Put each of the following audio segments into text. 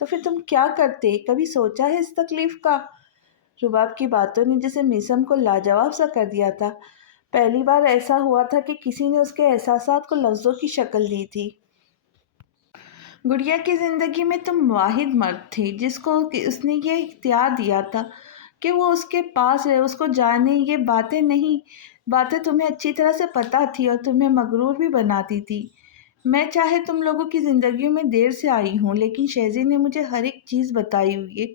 تو پھر تم کیا کرتے؟ کبھی سوچا ہے اس تکلیف کا؟ رباب کی باتوں نے جسے میسم کو لاجواب سا کر دیا تھا۔ پہلی بار ایسا ہوا تھا کہ کسی نے اس کے احساسات کو لفظوں کی شکل دی تھی۔ گڑیا کی زندگی میں تم واحد مرد تھے جس کو اس نے یہ اختیار دیا تھا کہ وہ اس کے پاس رہے، اس کو جانے۔ یہ باتیں نہیں، باتیں تمہیں اچھی طرح سے پتہ تھی اور تمہیں مغرور بھی بناتی تھی۔ میں چاہے تم لوگوں کی زندگیوں میں دیر سے آئی ہوں، لیکن شہزی نے مجھے ہر ایک چیز بتائی ہوئی ہے۔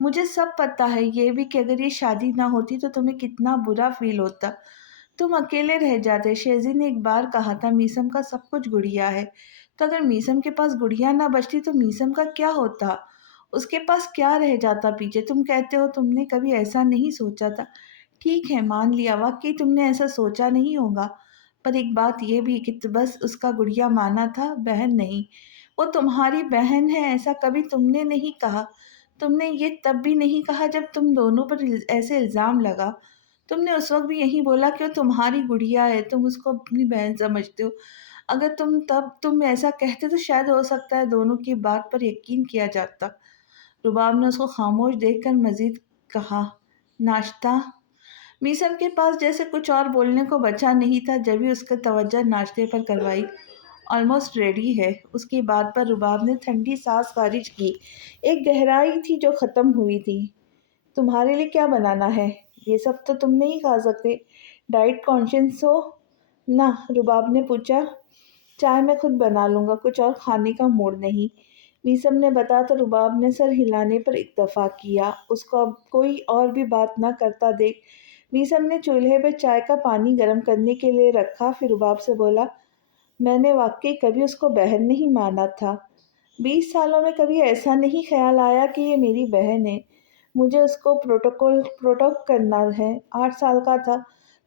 مجھے سب پتہ ہے، یہ بھی کہ اگر یہ شادی نہ ہوتی تو تمہیں کتنا برا فیل ہوتا، تم اکیلے رہ جاتے۔ شہزی نے ایک بار کہا تھا میسم کا سب کچھ گڑیا ہے، تو اگر میسم کے پاس گڑیا نہ بچتی تو میسم کا کیا ہوتا؟ اس کے پاس کیا رہ جاتا پیچھے؟ تم کہتے ہو تم نے کبھی ایسا نہیں سوچا تھا۔ ٹھیک ہے، مان لیا، واقعی تم نے ایسا سوچا نہیں ہوگا، پر ایک بات یہ بھی کہ بس اس کا گڑیا مانا تھا، بہن نہیں۔ وہ تمہاری بہن ہے، ایسا کبھی تم نے نہیں کہا۔ تم نے یہ تب بھی نہیں کہا جب تم دونوں پر ایسے الزام لگا۔ تم نے اس وقت بھی یہی بولا کہ وہ تمہاری گڑیا ہے، تم اس کو اپنی بہن سمجھتے ہو۔ اگر تم ایسا کہتے تو شاید ہو سکتا ہے دونوں کی بات پر یقین کیا جاتا۔ رباب نے اس کو خاموش دیکھ کر مزید کہا، ناشتہ؟ میسم کے پاس جیسے کچھ اور بولنے کو بچا نہیں تھا، جبھی اس کا توجہ ناشتے پر کروائی۔ آلموسٹ ریڈی ہے۔ اس کی بات پر رباب نے ٹھنڈی سانس خارج کی۔ ایک گہرائی تھی جو ختم ہوئی تھی۔ تمہارے لیے کیا بنانا ہے؟ یہ سب تو تم نہیں کھا سکتے، ڈائٹ کانشینس ہو نہ؟ رباب نے پوچھا۔ چائے میں خود بنا لوں گا، کچھ اور کھانے کا موڈ نہیں، میسم نے بتایا تو رباب نے سر ہلانے پر اکتفا کیا۔ اس کو اب کوئی اور بھی بات نہ کرتا دیکھ میسم نے چولہے پہ چائے کا پانی گرم کرنے کے لیے رکھا، پھر رباب سے بولا، میں نے واقعی کبھی اس کو بہن نہیں مانا تھا۔ 20 سالوں میں کبھی ایسا نہیں خیال آیا کہ یہ میری بہن ہے۔ مجھے اس کو پروٹیکٹ کرنا ہے۔ 8 سال کا تھا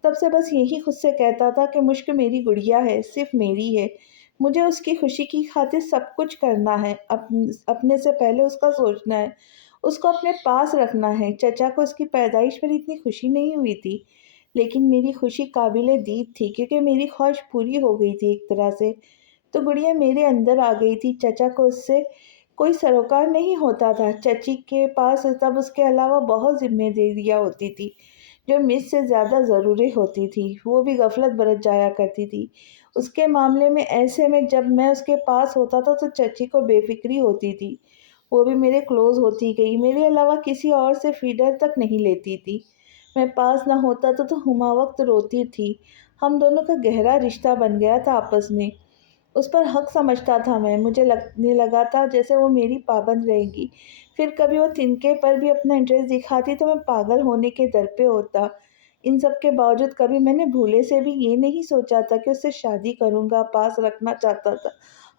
تب سے بس یہی خود سے کہتا تھا کہ مشک میری گڑیا ہے، صرف میری ہے۔ مجھے اس کی خوشی کی خاطر سب کچھ کرنا ہے، اپنے سے پہلے اس کا سوچنا ہے، اس کو اپنے پاس رکھنا ہے۔ چچا کو اس کی پیدائش پر اتنی خوشی نہیں ہوئی تھی، لیکن میری خوشی قابل دید تھی کیونکہ میری خواہش پوری ہو گئی تھی ایک طرح سے۔ تو گڑیا میرے اندر آ گئی تھی۔ چچا کو اس سے کوئی سروکار نہیں ہوتا تھا۔ چچی کے پاس تب اس کے علاوہ بہت ذمہ داریاں ہوتی تھی جو مجھ سے زیادہ ضروری ہوتی تھی۔ وہ بھی غفلت برت جایا کرتی تھی اس کے معاملے میں۔ ایسے میں جب میں اس کے پاس ہوتا تھا تو چچی کو بے فکری ہوتی تھی، وہ بھی میرے کلوز ہوتی گئی، میرے علاوہ کسی اور سے فیڈر تک نہیں لیتی تھی۔ میں پاس نہ ہوتا تو ہما وقت روتی تھی۔ ہم دونوں کا گہرا رشتہ بن گیا تھا آپس میں۔ اس پر حق سمجھتا تھا میں، مجھے لگنے لگا تھا جیسے وہ میری پابند رہے گی۔ پھر کبھی وہ تنکے پر بھی اپنا انٹرسٹ دکھاتی تو میں پاگل ہونے کے در پہ ہوتا۔ ان سب کے باوجود کبھی میں نے بھولے سے بھی یہ نہیں سوچا تھا کہ اس سے شادی کروں گا۔ پاس رکھنا چاہتا تھا،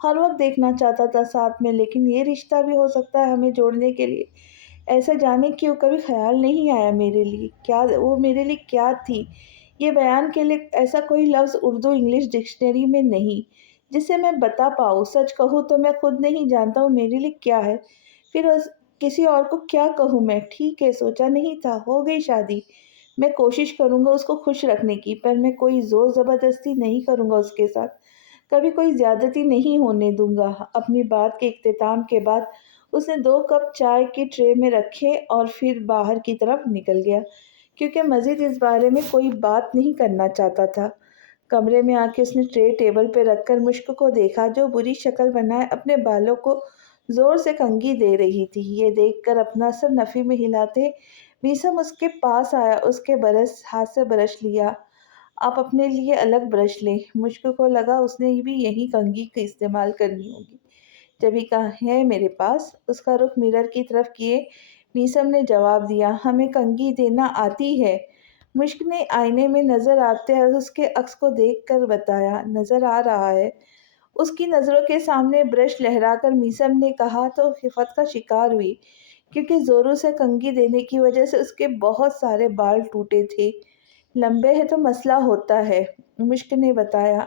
ہر وقت دیکھنا چاہتا تھا ساتھ میں، لیکن یہ رشتہ بھی ہو سکتا ہے ہمیں جوڑنے کے لیے، ایسا جانے کیوں کبھی خیال نہیں آیا میرے لیے کیا وہ میرے لیے کیا تھی۔ یہ بیان کے لیے ایسا کوئی لفظ اردو انگلش ڈکشنری میں نہیں جسے میں بتا پاؤں۔ سچ کہوں تو میں خود نہیں جانتا وہ میرے لیے کیا ہے، پھر کسی اور کو کیا کہوں میں۔ ٹھیک ہے، سوچا نہیں تھا، ہو گئی شادی۔ میں کوشش کروں گا اس کو خوش رکھنے کی، پر میں کوئی زور زبردستی نہیں کروں گا اس کے ساتھ، کبھی کوئی زیادتی نہیں ہونے دوں گا۔ اپنی بات کے اختتام کے بعد اس نے 2 کپ چائے کی ٹرے میں رکھے اور پھر باہر کی طرف نکل گیا، کیونکہ مزید اس بارے میں کوئی بات نہیں کرنا چاہتا تھا۔ کمرے میں آ کے اس نے ٹرے ٹیبل پہ رکھ کر مشک کو دیکھا جو بری شکل بنائے اپنے بالوں کو زور سے کنگھی دے رہی تھی۔ یہ دیکھ کر اپنا سر نفی میں ہلاتے میسم اس کے پاس آیا، اس کے ہاتھ سے برش لیا۔ آپ اپنے لیے الگ برش لیں۔ مشک کو لگا اس نے بھی یہی کنگھی کا استعمال کرنی ہوگی، جبھی کہا ہے میرے پاس۔ اس کا رخ مرر کی طرف کیے میسم نے جواب دیا، ہمیں کنگھی دینا آتی ہے۔ مشک نے آئینے میں نظر آتے اس کے عکس کو دیکھ کر بتایا، نظر آ رہا ہے۔ اس کی نظروں کے سامنے برش لہرا کر میسم نے کہا تو خفت کا شکار ہوئی، کیونکہ زوروں سے کنگھی دینے کی وجہ سے اس کے بہت سارے بال ٹوٹے تھے۔ لمبے ہیں تو مسئلہ ہوتا ہے، مشک نے بتایا۔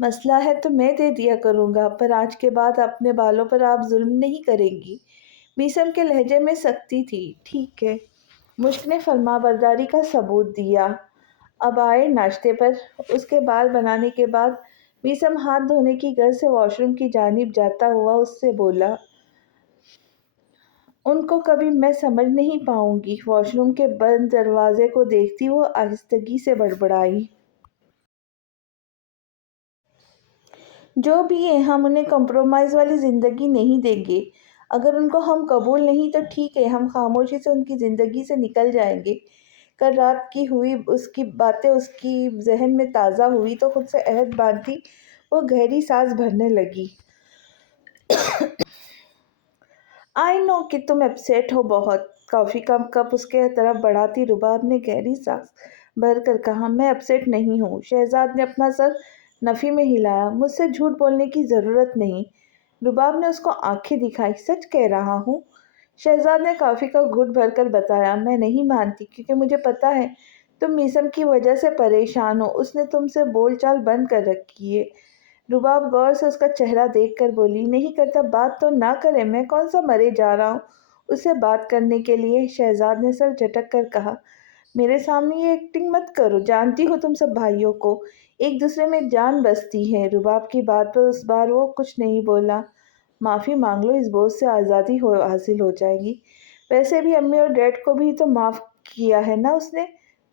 مسئلہ ہے تو میں دے دیا کروں گا، پر آج کے بعد اپنے بالوں پر آپ ظلم نہیں کریں گی۔ میسم کے لہجے میں سختی تھی۔ ٹھیک ہے، مشک نے فرما برداری کا ثبوت دیا۔ اب آئے ناشتے پر۔ اس کے بال بنانے کے بعد میسم ہاتھ دھونے کی غرض سے واش روم کی جانب جاتا ہوا اس سے بولا، ان کو کبھی میں سمجھ نہیں پاؤں گی۔ واش روم کے بند دروازے کو دیکھتی وہ آہستگی سے بڑبڑائی، جو بھی ہے ہم انہیں کمپرومائز والی زندگی نہیں دیں گے۔ اگر ان کو ہم قبول نہیں تو ٹھیک ہے، ہم خاموشی سے ان کی زندگی سے نکل جائیں گے۔ کل رات کی ہوئی اس کی باتیں اس کی ذہن میں تازہ ہوئی تو خود سے عہد باندھتی وہ گہری سانس بھرنے لگی۔ آئی نو کہ تم اپسیٹ ہو بہت۔ کافی کا کپ اس کے طرف بڑھاتی رباب نے گہری سانس بھر کر کہا، میں اپسیٹ نہیں ہوں۔ شہزاد نے اپنا سر نفی میں ہلایا، مجھ سے جھوٹ بولنے کی ضرورت نہیں۔ رباب نے اس کو آنکھیں دکھائی، سچ کہہ رہا ہوں۔ شہزاد نے کافی کا گھٹ بھر کر بتایا، میں نہیں مانتی کیونکہ مجھے پتا ہے تم میسم کی وجہ سے پریشان ہو، اس نے تم سے بول چال بند کر رکھی ہے۔ رباب غور سے اس کا چہرہ دیکھ کر بولی، نہیں کرتا بات تو نہ کرے، میں کون سا مرے جا رہا ہوں اس سے بات کرنے کے لیے۔ شہزاد نے سر جھٹک کر کہا، میرے سامنے یہ ایکٹنگ مت کرو، جانتی ہو تم سب بھائیوں کو ایک دوسرے میں جان بستی ہے۔ رباب کی بات پر اس بار وہ کچھ نہیں بولا۔ معافی مانگ لو، اس بوجھ سے آزادی حاصل ہو جائے گی۔ ویسے بھی امی اور ڈیڈ کو بھی تو معاف کیا ہے نا اس نے،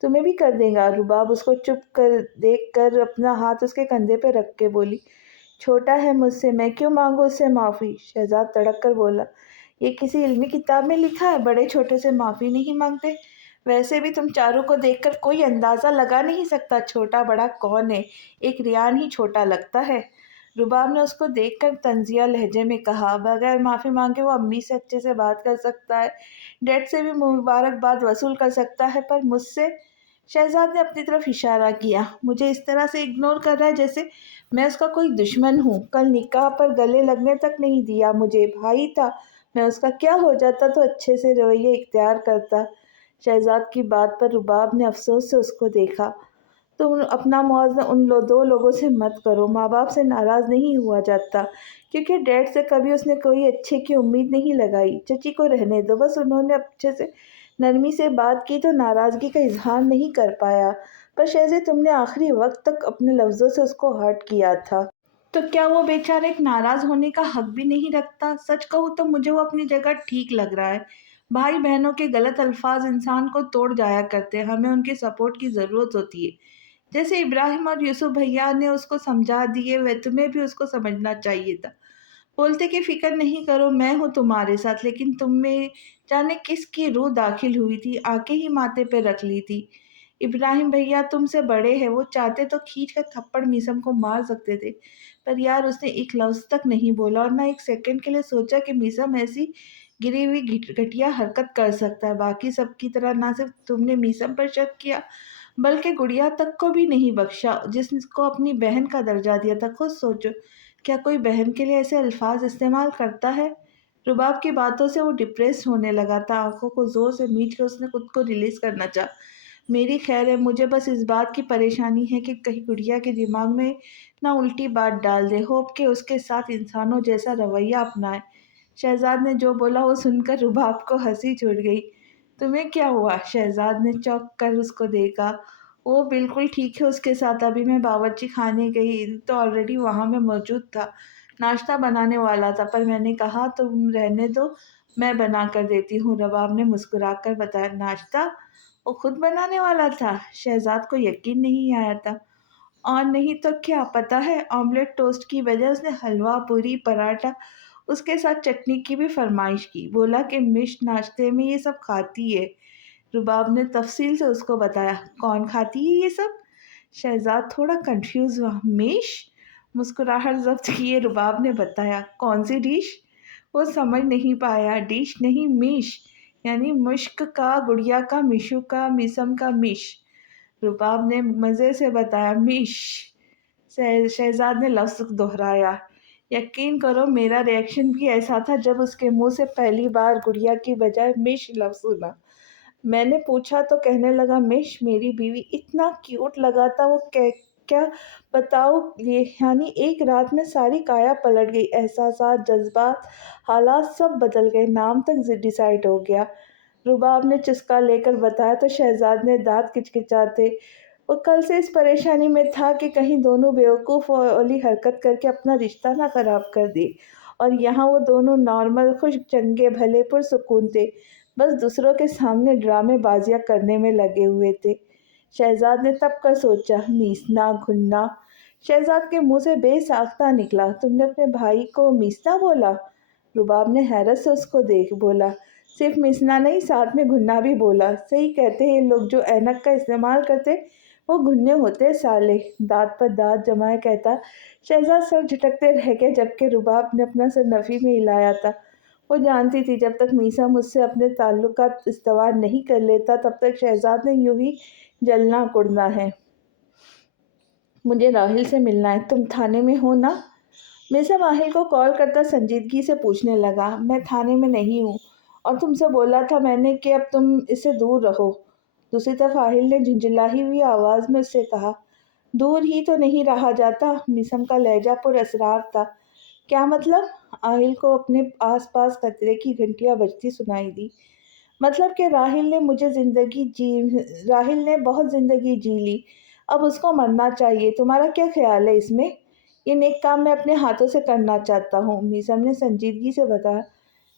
تمہیں بھی کر دے گا۔ رباب اس کو چپ کر دیکھ کر اپنا ہاتھ اس کے کندھے پہ رکھ کے بولی، چھوٹا ہے مجھ سے، میں کیوں مانگوں اس سے معافی؟ شہزاد تڑک کر بولا، یہ کسی علمی کتاب میں لکھا ہے بڑے چھوٹے سے معافی نہیں مانگتے؟ ویسے بھی تم چاروں کو دیکھ کر کوئی اندازہ لگا نہیں سکتا چھوٹا بڑا کون ہے، ایک ریان ہی چھوٹا لگتا ہے۔ رباب نے اس کو دیکھ کر طنزیہ لہجے میں کہا، بغیر معافی مانگے وہ امی سے اچھے سے بات کر سکتا ہے، ڈیڈ سے بھی مبارکباد وصول کر سکتا ہے، پر مجھ سے؟ شہزاد نے اپنی طرف اشارہ کیا، مجھے اس طرح سے اگنور کر رہا ہے جیسے میں اس کا کوئی دشمن ہوں۔ کل نکاح پر گلے لگنے تک نہیں دیا مجھے، بھائی تھا، میں اس کا کیا ہو جاتا تو اچھے سے رویے اختیار کرتا۔ شہزاد کی بات پر رباب نے افسوس سے اس کو دیکھا، تم اپنا موازنہ ان دو لوگوں سے مت کرو، ماں باپ سے ناراض نہیں ہوا جاتا، کیونکہ ڈیڈ سے کبھی اس نے کوئی اچھے کی امید نہیں لگائی۔ چچی کو رہنے دو، بس انہوں نے اچھے سے نرمی سے بات کی تو ناراضگی کا اظہار نہیں کر پایا، پر شہزے تم نے آخری وقت تک اپنے لفظوں سے اس کو ہرٹ کیا تھا۔ تو کیا وہ بیچارہ ایک ناراض ہونے کا حق بھی نہیں رکھتا؟ سچ کہوں تو مجھے وہ اپنی جگہ ٹھیک لگ رہا ہے۔ بھائی بہنوں کے غلط الفاظ انسان کو توڑ جایا کرتے ہیں، ہمیں ان کے سپورٹ کی ضرورت ہوتی ہے۔ جیسے ابراہیم اور یوسف بھیا نے اس کو سمجھا دیے، وہ تمہیں بھی اس کو سمجھنا چاہیے تھا۔ بولتے کہ فکر نہیں کرو، میں ہوں تمہارے ساتھ، لیکن تم میں جانے کس کی روح داخل ہوئی تھی، آنکھیں ہی ماتھے پہ رکھ لی تھی۔ ابراہیم بھیا تم سے بڑے ہیں، وہ چاہتے تو کھینچ کر تھپڑ میسم کو مار سکتے تھے، پر یار اس نے ایک لفظ تک نہیں بولا اور نہ ایک سیکنڈ کے لیے سوچا کہ میسم ایسی گری ہوئی گھٹیا حرکت کر سکتا ہے۔ باقی سب کی طرح نہ صرف تم نے میسم پر شک کیا بلکہ گڑیا تک کو بھی نہیں بخشا، جس کو اپنی بہن کا درجہ دیا تھا۔ خود سوچو، کیا کوئی بہن کے لیے ایسے الفاظ استعمال کرتا ہے؟ رباب کی باتوں سے وہ ڈپریس ہونے لگا تھا، آنکھوں کو زور سے میچ کر اس نے خود کو ریلیز کرنا چاہا۔ میری خیر ہے، مجھے بس اس بات کی پریشانی ہے کہ کہیں گڑیا کے دماغ میں نہ الٹی بات ڈال دے، ہوپ کہ اس کے ساتھ انسانوں جیسا رویہ اپنائے۔ شہزاد نے جو بولا وہ سن کر رباب کو ہنسی چھوٹ گئی۔ تمہیں کیا ہوا؟ شہزاد نے چونک کر اس کو دیکھا۔ وہ بالکل ٹھیک ہے اس کے ساتھ، ابھی میں باورچی خانے گئی تو آلریڈی وہاں میں موجود تھا، ناشتہ بنانے والا تھا، پر میں نے کہا تم رہنے دو، میں بنا کر دیتی ہوں۔ رباب نے مسکرا کر بتایا، ناشتہ وہ خود بنانے والا تھا؟ شہزاد کو یقین نہیں آیا تھا۔ اور نہیں تو کیا، پتہ ہے آملیٹ ٹوسٹ کی وجہ اس نے حلوہ پوری پراٹھا اس کے ساتھ چٹنی کی بھی فرمائش کی، بولا کہ مش ناشتے میں یہ سب کھاتی ہے۔ رباب نے تفصیل سے اس کو بتایا، کون کھاتی ہے یہ سب؟ شہزاد تھوڑا کنفیوز ہوا، میش؟ مسکراہٹ ضبط کیے رباب نے بتایا، کون سی ڈش؟ وہ سمجھ نہیں پایا، ڈش نہیں میش، یعنی مشک کا، گڑیا کا، میشو کا، میسم کا میش۔ رباب نے مزے سے بتایا، میش۔ شہزاد نے لفظ دہرایا۔ یقین کرو میرا ریاکشن بھی ایسا تھا جب اس کے منہ سے پہلی بار گڑیا کی بجائے میش لفظ سنا۔ میں نے پوچھا تو کہنے لگا میش، میری بیوی، اتنا کیوٹ لگا تھا وہ، کیا بتاؤ، یعنی ایک رات میں ساری کایا پلٹ گئی، احساسات، جذبات، حالات سب بدل گئے، نام تک ڈیسائیڈ ہو گیا۔ رباب نے چسکا لے کر بتایا تو شہزاد نے دانت کچکچاتے، وہ کل سے اس پریشانی میں تھا کہ کہیں دونوں بیوقوف والی حرکت کر کے اپنا رشتہ نہ خراب کر دے، اور یہاں وہ دونوں نارمل خوش چنگے بھلے پرسکون تھے، بس دوسروں کے سامنے ڈرامے بازیاں کرنے میں لگے ہوئے تھے۔ شہزاد نے تب کر سوچا، میسنا گھننا۔ شہزاد کے منہ سے بے ساختہ نکلا، تم نے اپنے بھائی کو میسنا بولا؟ رباب نے حیرت سے اس کو دیکھ بولا، صرف میسنا نہیں، ساتھ میں گھننا بھی بولا۔ صحیح کہتے ہیں لوگ جو اینک کا استعمال کرتے وہ گھنے ہوتے سالے، دانت پر دانت جمائے کہتا شہزاد سر جھٹکتے رہ گئے، جبکہ رباب نے اپنا سر نفی میں ہلایا تھا۔ وہ جانتی تھی جب تک میسا مجھ سے اپنے تعلقات استوار نہیں کر لیتا تب تک شہزاد نے یوں ہی جلنا کڑنا ہے۔ مجھے راہل سے ملنا ہے، تم تھانے میں ہو نا؟ میسا راہل کو کال کرتا سنجیدگی سے پوچھنے لگا، میں تھانے میں نہیں ہوں، اور تم سے بولا تھا میں نے کہ اب تم اس سے دور رہو۔ دوسری طرف راہل نے جھنجھلائی ہوئی آواز میں اس سے کہا، دور ہی تو نہیں رہا جاتا۔ میسم کا لہجہ پر اسرار تھا۔ کیا مطلب؟ راہل کو اپنے آس پاس خطرے کی گھنٹیاں بجتی سنائی دی۔ مطلب کہ راہل نے بہت زندگی جی لی، اب اس کو مرنا چاہیے۔ تمہارا کیا خیال ہے اس میں؟ یہ نیک کام میں اپنے ہاتھوں سے کرنا چاہتا ہوں، میسم نے سنجیدگی سے بتایا۔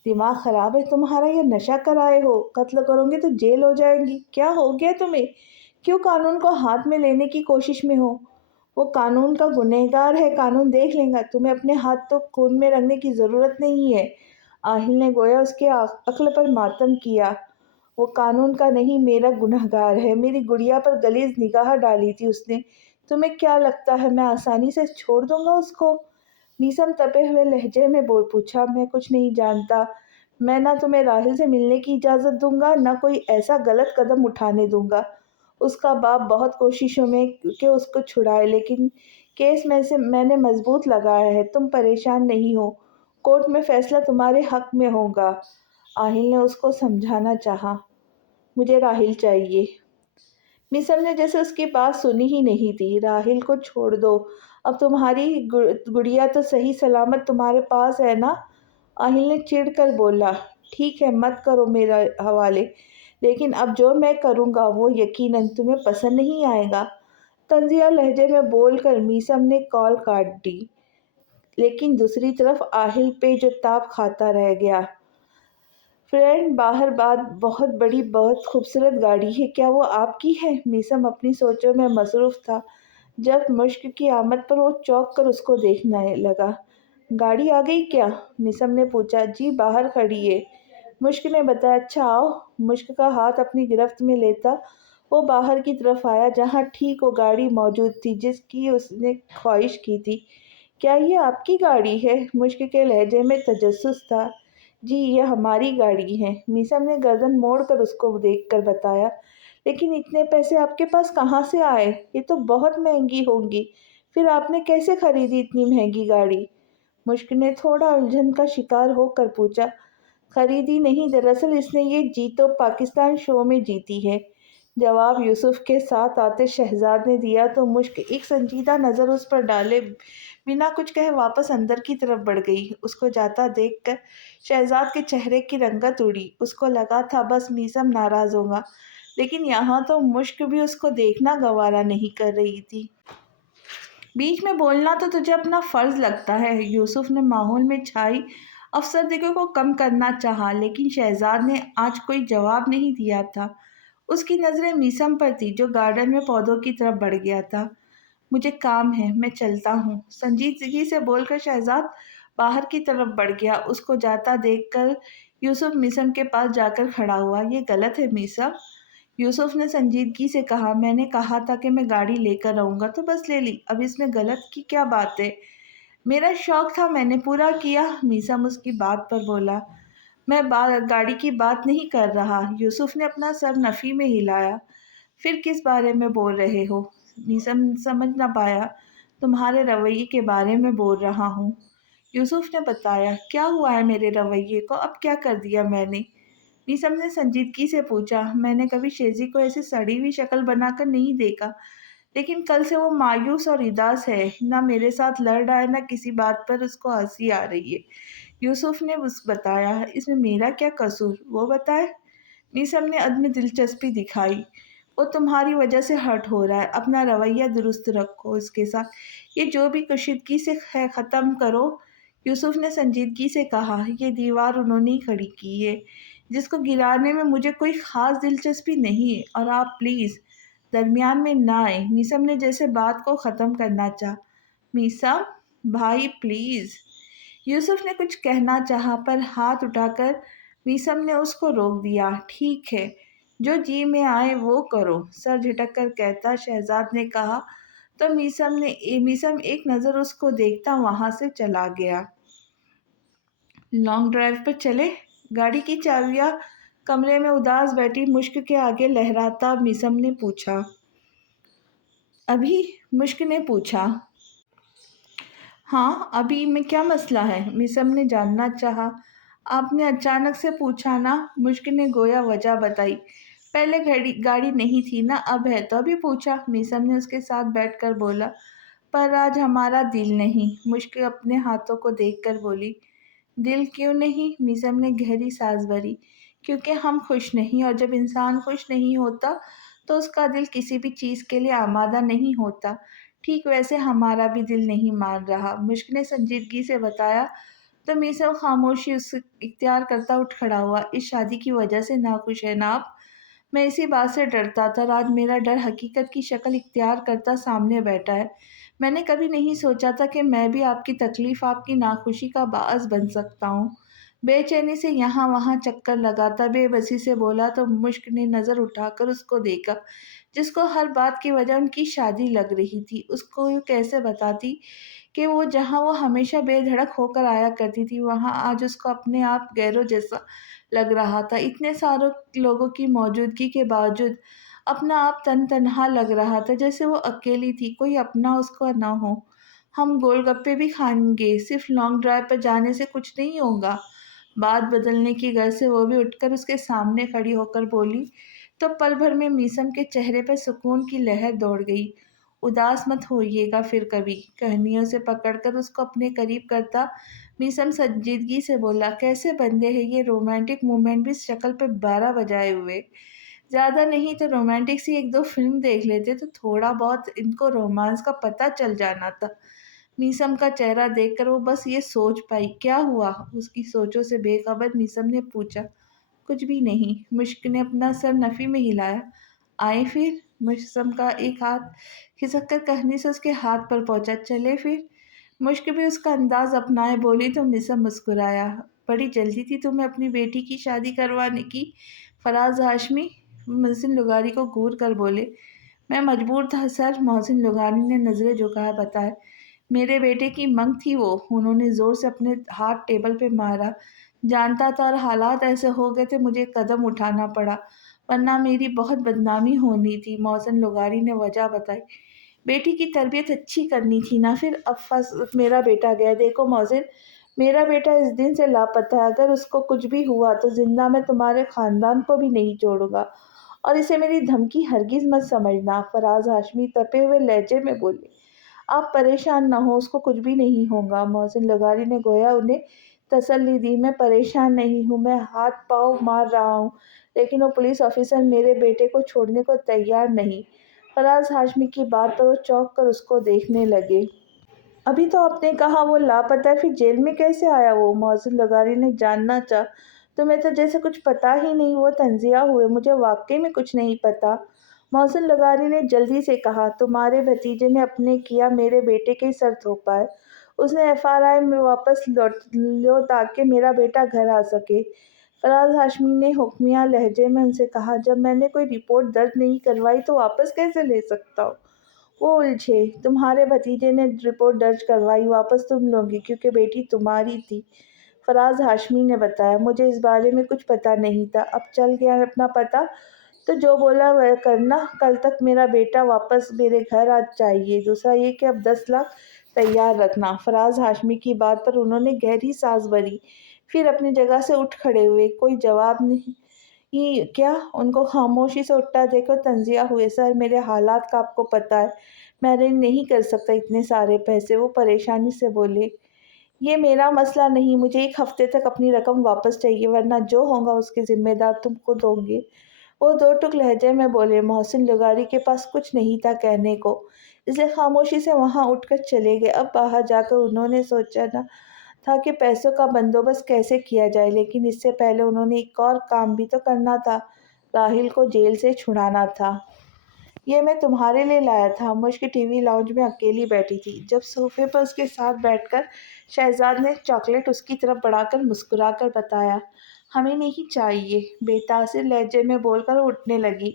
دماغ خراب ہے تمہارا، یا نشہ کرائے ہو؟ قتل کرو گے تو جیل ہو جائے گی۔ کیا ہو گیا تمہیں؟ کیوں قانون کو ہاتھ میں لینے کی کوشش میں ہو؟ وہ قانون کا گنہگار ہے، قانون دیکھ لے گا۔ تمہیں اپنے ہاتھ تو خون میں رنگنے کی ضرورت نہیں ہے۔ آہل نے گویا اس کے عقل پر ماتم کیا۔ وہ قانون کا نہیں، میرا گنہگار ہے۔ میری گڑیا پر غلیظ نگاہ ڈالی تھی اس نے۔ تمہیں کیا لگتا ہے میں آسانی سے چھوڑ دوں گا اس کو؟ میسم تپے ہوئے لہجے میں پوچھا، میں کچھ نہیں جانتا۔ میں نہ تمہیں راہل سے ملنے کی اجازت دوں گا، نہ کوئی ایسا غلط قدم اٹھانے دوں گا۔ اس کا باپ بہت کوششوں میں کہ اس کو چھڑائے، لیکن کیس میں نے مضبوط لگایا ہے۔ تم پریشان نہیں ہو، کورٹ میں فیصلہ تمہارے حق میں ہوگا۔ آہل نے اس کو سمجھانا چاہا، مجھے راہل چاہیے۔ میسم نے جیسے اس کی بات سنی ہی نہیں تھی۔ راہل کو چھوڑ دو، اب تمہاری گڑیا تو صحیح سلامت تمہارے پاس ہے نا؟ آہل نے چڑ کر بولا، ٹھیک ہے مت کرو میرے حوالے، لیکن اب جو میں کروں گا وہ یقیناً تمہیں پسند نہیں آئے گا۔ طنزیہ لہجے میں بول کر میسم نے کال کاٹ دی، لیکن دوسری طرف آہل پہ جو تاپ کھاتا رہ گیا۔ فرینڈ باہر بات بہت بڑی بہت خوبصورت گاڑی ہے، کیا وہ آپ کی ہے؟ میسم اپنی سوچوں میں مصروف تھا جب مشک کی آمد پر وہ چونک کر اس کو دیکھنے لگا۔ گاڑی آ گئی کیا؟ میسم نے پوچھا۔ جی باہر کھڑی ہے، مشک نے بتایا۔ اچھا آؤ۔ مشک کا ہاتھ اپنی گرفت میں لیتا وہ باہر کی طرف آیا، جہاں ٹھیک وہ گاڑی موجود تھی جس کی اس نے خواہش کی تھی۔ کیا یہ آپ کی گاڑی ہے؟ مشک کے لہجے میں تجسس تھا۔ جی یہ ہماری گاڑی ہے، میسم نے گردن موڑ کر اس کو دیکھ کر بتایا۔ لیکن اتنے پیسے آپ کے پاس کہاں سے آئے؟ یہ تو بہت مہنگی ہوگی، پھر آپ نے کیسے خریدی اتنی مہنگی گاڑی؟ مشک نے تھوڑا الجھن کا شکار ہو کر پوچھا۔ خریدی نہیں، دراصل اس نے یہ جیتو پاکستان شو میں جیتی ہے۔ جواب یوسف کے ساتھ آتے شہزاد نے دیا تو مشک ایک سنجیدہ نظر اس پر ڈالے بنا کچھ کہے واپس اندر کی طرف بڑھ گئی۔ اس کو جاتا دیکھ کر شہزاد کے چہرے کی رنگت اڑی۔ اس کو لگا تھا بس میسم ناراض ہوگا، لیکن یہاں تو مشک بھی اس کو دیکھنا گوارا نہیں کر رہی تھی۔ بیچ میں بولنا تو تجھے اپنا فرض لگتا ہے۔ یوسف نے ماحول میں چھائی افسردگی کو کم کرنا چاہا، لیکن شہزاد نے آج کوئی جواب نہیں دیا تھا۔ اس کی نظریں میسم پر تھی جو گارڈن میں پودوں کی طرف بڑھ گیا تھا۔ مجھے کام ہے، میں چلتا ہوں، سنجیدگی سے بول کر شہزاد باہر کی طرف بڑھ گیا۔ اس کو جاتا دیکھ کر یوسف میسم کے پاس جا کر کھڑا ہوا۔ یہ غلط ہے میسم، یوسف نے سنجیدگی سے کہا۔ میں نے کہا تھا کہ میں گاڑی لے کر آؤں گا تو بس لے لی، اب اس میں غلط کی کیا بات ہے؟ میرا شوق تھا، میں نے پورا کیا، میسم اس کی بات پر بولا۔ میں گاڑی کی بات نہیں کر رہا، یوسف نے اپنا سر نفی میں ہلایا۔ پھر کس بارے میں بول رہے ہو؟ میسم سمجھ نہ پایا۔ تمہارے رویے کے بارے میں بول رہا ہوں، یوسف نے بتایا۔ کیا ہوا ہے میرے رویے کو؟ اب کیا کر دیا میں نے؟ میسم نے سنجیدگی سے پوچھا۔ میں نے کبھی شیزی کو ایسی سڑی ہوئی شکل بنا کر نہیں دیکھا، لیکن کل سے وہ مایوس اور اداس ہے، نہ میرے ساتھ لڑ رہا ہے، نہ کسی بات پر اس کو ہنسی آ رہی ہے، یوسف نے بتایا۔ اس میں میرا کیا قصور، وہ بتائے؟ میسم نے عدم دلچسپی دکھائی۔ وہ تمہاری وجہ سے ہرٹ ہو رہا ہے، اپنا رویہ درست رکھو اس کے ساتھ، یہ جو بھی کشیدگی سے ہے ختم کرو۔ یوسف نے سنجیدگی سے کہا، یہ دیوار انہوں نے ہی کھڑی کی ہے، جس کو گرانے میں مجھے کوئی خاص دلچسپی نہیں ہے، اور آپ پلیز درمیان میں نہ آئیں۔ میثم نے جیسے بات کو ختم کرنا چاہا۔ میثم بھائی پلیز۔ یوسف نے کچھ کہنا چاہا پر ہاتھ اٹھا کر میثم نے اس کو روک دیا۔ ٹھیک ہے، جو جی میں آئے وہ کرو، سر جھٹک کر کہتا شہزاد نے کہا تو میثم ایک نظر اس کو دیکھتا وہاں سے چلا گیا۔ لانگ ڈرائیو پر چلے؟ گاڑی کی چابیاں کمرے میں اداس بیٹھی مشک کے آگے لہراتا میثم نے پوچھا۔ ابھی؟ مشک نے پوچھا۔ ہاں ابھی، میں کیا مسئلہ ہے؟ میثم نے جاننا چاہا۔ آپ نے اچانک سے پوچھا نا، مشک نے گویا وجہ بتائی۔ پہلے گاڑی نہیں تھی نا، اب ہے تو ابھی پوچھا، میثم نے اس کے ساتھ بیٹھ کر بولا۔ پر آج ہمارا دل نہیں، مشک اپنے ہاتھوں کو دیکھ کر بولی۔ دل کیوں نہیں؟ میثم نے گہری سانس بھری۔ کیونکہ ہم خوش نہیں، اور جب انسان خوش نہیں ہوتا تو اس کا دل کسی بھی چیز کے لیے آمادہ نہیں ہوتا۔ ٹھیک ویسے ہمارا بھی دل نہیں مان رہا، مشک نے سنجیدگی سے بتایا۔ تو میثم خاموشی اختیار کرتا اٹھ کھڑا ہوا۔ اس شادی کی وجہ سے ناخوش ہیں نا آپ؟ میں اسی بات سے ڈرتا تھا، اور آج میرا ڈر حقیقت کی شکل اختیار کرتا سامنے بیٹھا ہے۔ میں نے کبھی نہیں سوچا تھا کہ میں بھی آپ کی تکلیف، آپ کی ناخوشی کا باعث بن سکتا ہوں۔ بے چینی سے یہاں وہاں چکر لگاتا بے بسی سے بولا تو مشک نے نظر اٹھا کر اس کو دیکھا، جس کو ہر بات کی وجہ ان کی شادی لگ رہی تھی۔ اس کو کیسے بتاتی کہ وہ جہاں وہ ہمیشہ بے دھڑک ہو کر آیا کرتی تھی، وہاں آج اس کو اپنے آپ غیروں جیسا لگ رہا تھا۔ اتنے سارے لوگوں کی موجودگی کے باوجود اپنا آپ تنہا لگ رہا تھا، جیسے وہ اکیلی تھی، کوئی اپنا اس کو نہ ہو۔ ہم گول گپے بھی کھائیں گے، صرف لانگ ڈرائیو پر جانے سے کچھ نہیں ہوگا۔ بات بدلنے کی غرض سے وہ بھی اٹھ کر اس کے سامنے کھڑی ہو کر بولی تو پل بھر میں میثم کے چہرے پر سکون کی لہر دوڑ گئی۔ اداس مت ہوئیے گا پھر کبھی، کہنیوں سے پکڑ کر اس کو اپنے قریب کرتا میثم سنجیدگی سے بولا۔ کیسے بندے ہیں یہ رومانٹک مومنٹ بھی شکل پہ 12 بجائے ہوئے۔ زیادہ نہیں تو رومانٹک سی ایک دو فلم دیکھ لیتے تو تھوڑا بہت ان کو رومانس کا پتہ چل جانا تھا۔ میثم کا چہرہ دیکھ کر وہ بس یہ سوچ پائی۔ کیا ہوا؟ اس کی سوچوں سے بے خبر میثم نے پوچھا۔ کچھ بھی نہیں، مشک نے اپنا سر نفی میں ہلایا۔ آئے پھر؟ میثم کا ایک ہاتھ کھسک کر کہنی سے اس کے ہاتھ پر پہنچا۔ چلے پھر؟ مشک بھی اس کا انداز اپنائے بولی تو میثم مسکرایا۔ بڑی جلدی تھی تمہیں اپنی بیٹی کی شادی کروانے کی، فراز ہاشمی؟ محسن لغاری کو گور کر بولے۔ میں مجبور تھا سر، محسن لغاری نے نظریں جھکائے بتایا۔ میرے بیٹے کی منگ تھی وہ، انہوں نے زور سے اپنے ہاتھ ٹیبل پہ مارا۔ جانتا تھا اور حالات ایسے ہو گئے تھے مجھے قدم اٹھانا پڑا، ورنہ میری بہت بدنامی ہونی تھی، محسن لغاری نے وجہ بتائی۔ بیٹی کی تربیت اچھی کرنی تھی نا پھر؟ اب میرا بیٹا گیا، دیکھو محسن، میرا بیٹا اس دن سے لاپتہ ہے، اگر اس کو کچھ بھی ہوا تو زندہ میں تمہارے خاندان کو بھی نہیں چھوڑوں گا، اور اسے میری دھمکی ہرگز مت سمجھنا، فراز ہاشمی تپے ہوئے لہجے میں بولے۔ آپ پریشان نہ ہو، اس کو کچھ بھی نہیں ہوگا، محسن لغاری نے گویا انہیں تسلی دی۔ میں پریشان نہیں ہوں، میں ہاتھ پاؤں مار رہا ہوں، لیکن وہ پولیس آفیسر میرے بیٹے کو چھوڑنے کو تیار نہیں۔ فراز ہاشمی کی بات پر وہ چونک کر اس کو دیکھنے لگے۔ ابھی تو آپ نے کہا وہ لاپتہ ہے، پھر جیل میں کیسے آیا وہ؟ محسن لغاری نے جاننا چاہا۔ تمہیں تو جیسے کچھ پتہ ہی نہیں، وہ تنزیہ ہوئے، مجھے واقعی میں کچھ نہیں پتہ، محسن لغاری نے جلدی سے کہا۔ تمہارے بھتیجے نے اپنے کیا میرے بیٹے کے سر تھوپا ہے، اس نے FRI میں واپس لو تاکہ میرا بیٹا گھر آ سکے، فراز ہاشمی نے حکمیہ لہجے میں ان سے کہا۔ جب میں نے کوئی رپورٹ درج نہیں کروائی تو واپس کیسے لے سکتا ہوں؟ وہ الجھے۔ تمہارے بھتیجے نے رپورٹ درج کروائی، واپس تم لوگی کیونکہ بیٹی تمہاری تھی، فراز ہاشمی نے بتایا۔ مجھے اس بارے میں کچھ پتہ نہیں تھا، اب چل گیا اپنا پتہ، تو جو بولا وہ کرنا، کل تک میرا بیٹا واپس میرے گھر آ چاہیے، دوسرا یہ کہ اب 10 لاکھ تیار رکھنا۔ فراز ہاشمی کی بات پر انہوں نے گہری سانس بھری، پھر اپنی جگہ سے اٹھ کھڑے ہوئے۔ کوئی جواب نہیں کیا؟ ان کو خاموشی سے اٹھتا دیکھو تنزیہ ہوئے۔ سر، میرے حالات کا آپ کو پتہ ہے، میں ارینج نہیں کر سکتا اتنے سارے پیسے، وہ پریشانی سے بولے۔ یہ میرا مسئلہ نہیں، مجھے 1 ہفتے تک اپنی رقم واپس چاہیے، ورنہ جو ہوگا اس کے ذمہ دار تم خود ہوں گے، وہ 2 ٹک لہجے میں بولے۔ محسن لغاری کے پاس کچھ نہیں تھا کہنے کو، اس لیے خاموشی سے وہاں اٹھ کر چلے گئے۔ اب باہر جا کر انہوں نے سوچا تھا کہ پیسوں کا بندوبست کیسے کیا جائے، لیکن اس سے پہلے انہوں نے ایک اور کام بھی تو کرنا تھا، راہیل کو جیل سے چھڑانا تھا۔ یہ میں تمہارے لیے لایا تھا۔ مشک ٹی وی لاؤنج میں اکیلی بیٹھی تھی جب صوفے پر اس کے ساتھ بیٹھ کر شہزاد نے چاکلیٹ اس کی طرف بڑھا کر مسکرا کر بتایا، ہمیں نہیں چاہیے، بے تاثر لہجے میں بول کر اٹھنے لگی۔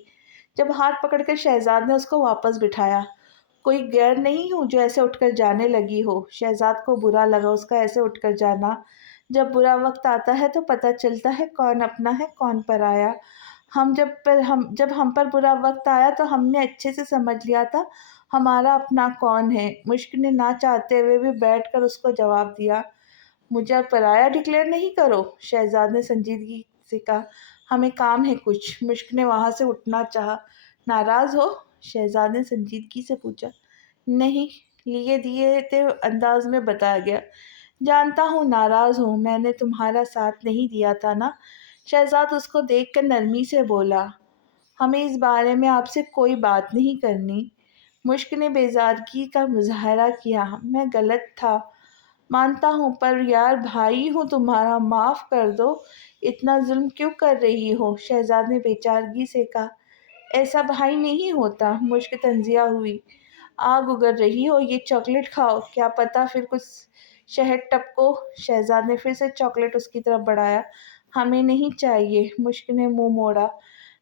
جب ہاتھ پکڑ کر شہزاد نے اس کو واپس بٹھایا، کوئی غیر نہیں ہوں جو ایسے اٹھ کر جانے لگی ہو۔ شہزاد کو برا لگا اس کا ایسے اٹھ کر جانا۔ جب برا وقت آتا ہے تو پتہ چلتا ہے کون اپنا ہے کون پرایا۔ جب ہم پر برا وقت آیا تو ہم نے اچھے سے سمجھ لیا تھا ہمارا اپنا کون ہے۔ مشک نے نہ چاہتے ہوئے بھی بیٹھ کر اس کو جواب دیا۔ مجھے پرایا ڈکلیئر نہیں کرو، شہزاد نے سنجیدگی سے کہا، ہمیں کام ہے کچھ۔ مشک نے وہاں سے اٹھنا چاہا۔ ناراض ہو؟ شہزاد نے سنجیدگی سے پوچھا۔ نہیں، لیے دیے تھے انداز میں بتایا گیا۔ جانتا ہوں ناراض ہوں، میں نے تمہارا ساتھ نہیں دیا تھا نا۔ شہزاد اس کو دیکھ کر نرمی سے بولا، ہمیں اس بارے میں آپ سے کوئی بات نہیں کرنی۔ مشک نے بیزارگی کا مظاہرہ کیا، میں غلط تھا مانتا ہوں، پر یار بھائی ہوں تمہارا، معاف کر دو۔ اتنا ظلم کیوں کر رہی ہو؟ شہزاد نے بے چارگی سے کہا۔ ایسا بھائی نہیں ہوتا۔ مشک تنزیہ ہوئی۔ آگ اگل رہی ہو، یہ چاکلیٹ کھاؤ، کیا پتا پھر کچھ شہد ٹپکو۔ شہزاد نے پھر سے چاکلیٹ اس کی طرف بڑھایا۔ ہمیں نہیں چاہیے۔ مشک نے منہ موڑا۔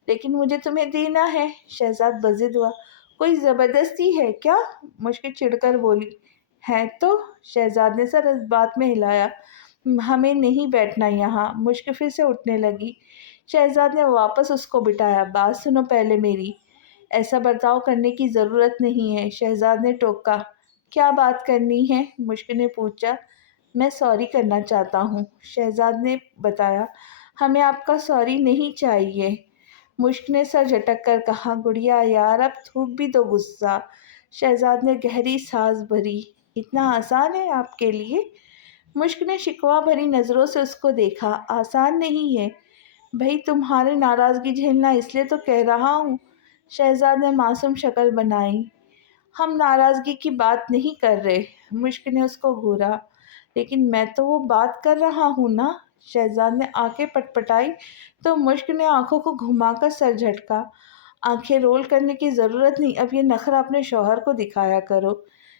لیکن مجھے تمہیں دینا ہے۔ شہزاد بضد ہوا۔ کوئی زبردستی ہے کیا؟ مشک چڑھ کر بولی۔ ہے تو؟ شہزاد نے سر اس بات میں ہلایا۔ ہمیں نہیں بیٹھنا یہاں۔ مشک پھر سے اٹھنے لگی۔ شہزاد نے واپس اس کو بٹھایا۔ بات سنو پہلے میری، ایسا برتاؤ کرنے کی ضرورت نہیں ہے، شہزاد نے ٹوکا۔ کیا بات کرنی ہے؟ مشک نے پوچھا۔ میں سوری کرنا چاہتا ہوں، شہزاد نے بتایا۔ ہمیں آپ کا سوری نہیں چاہیے۔ مشک نے سر جھٹک کر کہا، گڑیا یار اب تھوک بھی دو غصہ۔ شہزاد نے گہری سانس بھری۔ اتنا آسان ہے آپ کے لیے؟ مشک نے شکوہ بھری نظروں سے اس کو دیکھا۔ آسان نہیں ہے بھئی، تمہاری ناراضگی جھیلنا، اس لیے تو کہہ رہا ہوں۔ شہزاد نے معصوم شکل بنائی۔ ہم ناراضگی کی بات نہیں کر رہے۔ مشک نے اس کو گھورا۔ لیکن میں تو وہ بات کر رہا ہوں نا۔ شہزاد نے آنکھیں پٹپٹائی تو مشک نے آنکھوں کو گھما کر سر جھٹکا۔ آنکھیں رول کرنے کی ضرورت نہیں، اب یہ نخرہ اپنے شوہر کو دکھایا کرو۔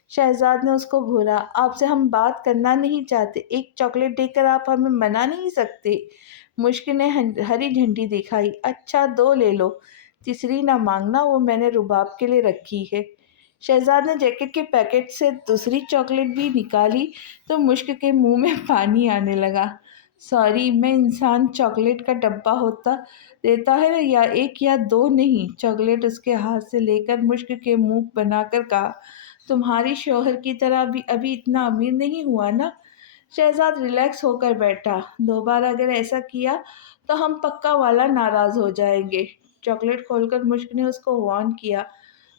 شہزاد نے اس کو گھورا۔ آپ سے ہم بات کرنا نہیں چاہتے، ایک چاکلیٹ دے کر آپ ہمیں منا نہیں سکتے۔ مشک نے ہری جھنڈی دکھائی۔ اچھا دو لے لو، تیسری نہ مانگنا، وہ میں نے رباب کے لیے رکھی ہے۔ شہزاد نے جیکٹ کے پیکٹ سے دوسری چاکلیٹ بھی نکالی تو مشک کے منہ میں پانی آنے لگا۔ سوری، میں انسان چاکلیٹ کا ڈبہ ہوتا دیتا ہے یا ایک یا دو نہیں۔ چاکلیٹ اس کے ہاتھ سے لے کر مشک کے منہ بنا کر کہا، تمہاری شوہر کی طرح بھی ابھی اتنا امیر نہیں ہوا نا۔ شہزاد ریلیکس ہو کر بیٹھا۔ دوبارہ اگر ایسا کیا تو ہم پکا والا ناراض ہو جائیں گے۔ چاکلیٹ کھول کر مشک نے اس کو وارن کیا،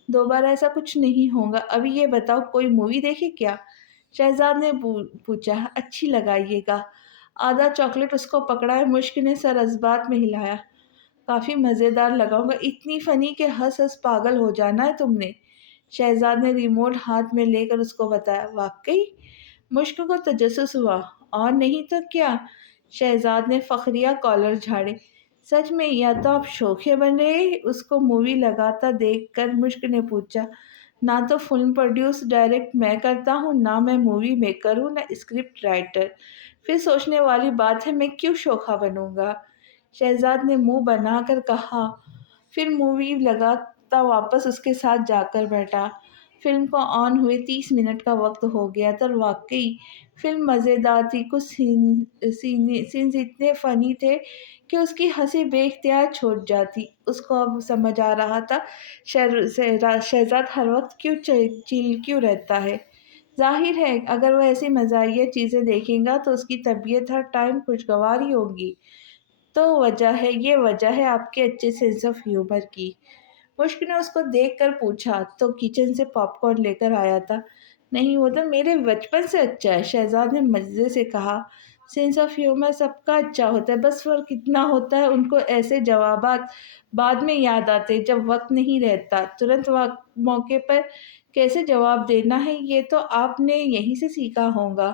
دوبارہ ایسا کچھ نہیں ہوگا۔ ابھی یہ بتاؤ کوئی مووی دیکھے کیا؟ شہزاد نے پوچھا۔ اچھی لگائیے گا۔ آدھا چاکلیٹ اس کو پکڑا ہے۔ مشک نے سر اس بات میں ہلایا۔ کافی مزیدار لگاؤں گا، اتنی فنی کہ ہنس ہنس پاگل ہو جانا ہے تم نے۔ شہزاد نے ریموٹ ہاتھ میں لے کر اس کو بتایا۔ واقعی؟ مشک کو تجسس ہوا۔ اور نہیں تو کیا؟ شہزاد نے فخریہ کالر جھاڑے۔ سچ میں یا تو آپ شوخے بن رہے؟ اس کو مووی لگاتا دیکھ کر مشک نے پوچھا۔ نہ تو فلم پروڈیوس ڈائریکٹ میں کرتا ہوں، نہ میں مووی میکر ہوں، نہ اسکرپٹ رائٹر۔ پھر سوچنے والی بات ہے، میں کیوں شوخا بنوں گا؟ شہزاد نے منہ بنا کر کہا۔ پھر مووی لگاتا واپس اس کے ساتھ جا کر بیٹھا۔ فلم کو آن ہوئے 30 منٹ کا وقت ہو گیا تھا اور واقعی فلم مزیدار تھی۔ کچھ سینز اتنے فنی تھے کہ اس کی ہنسی بے اختیار چھوٹ جاتی۔ اس کو اب سمجھ آ رہا تھا شہزاد ہر وقت چیل کیوں رہتا ہے۔ ظاہر ہے اگر وہ ایسی مزاحیہ چیزیں دیکھے گا تو اس کی طبیعت ہر ٹائم خوشگوار ہی ہوگی۔ تو یہ وجہ ہے آپ کے اچھے سینس آف ہیومر کی۔ مشک نے اس کو دیکھ کر پوچھا، تو کچن سے پاپ کارن لے کر آیا تھا؟ نہیں، وہ تو میرے بچپن سے اچھا ہے، شہزاد نے مزے سے کہا۔ سینس آف ہیومر سب کا اچھا ہوتا ہے، بس فرق اتنا ہوتا ہے ان کو ایسے جوابات بعد میں یاد آتے جب وقت نہیں رہتا، ترنت موقع پر کیسے جواب دینا ہے یہ تو آپ نے یہیں سے سیکھا ہوگا۔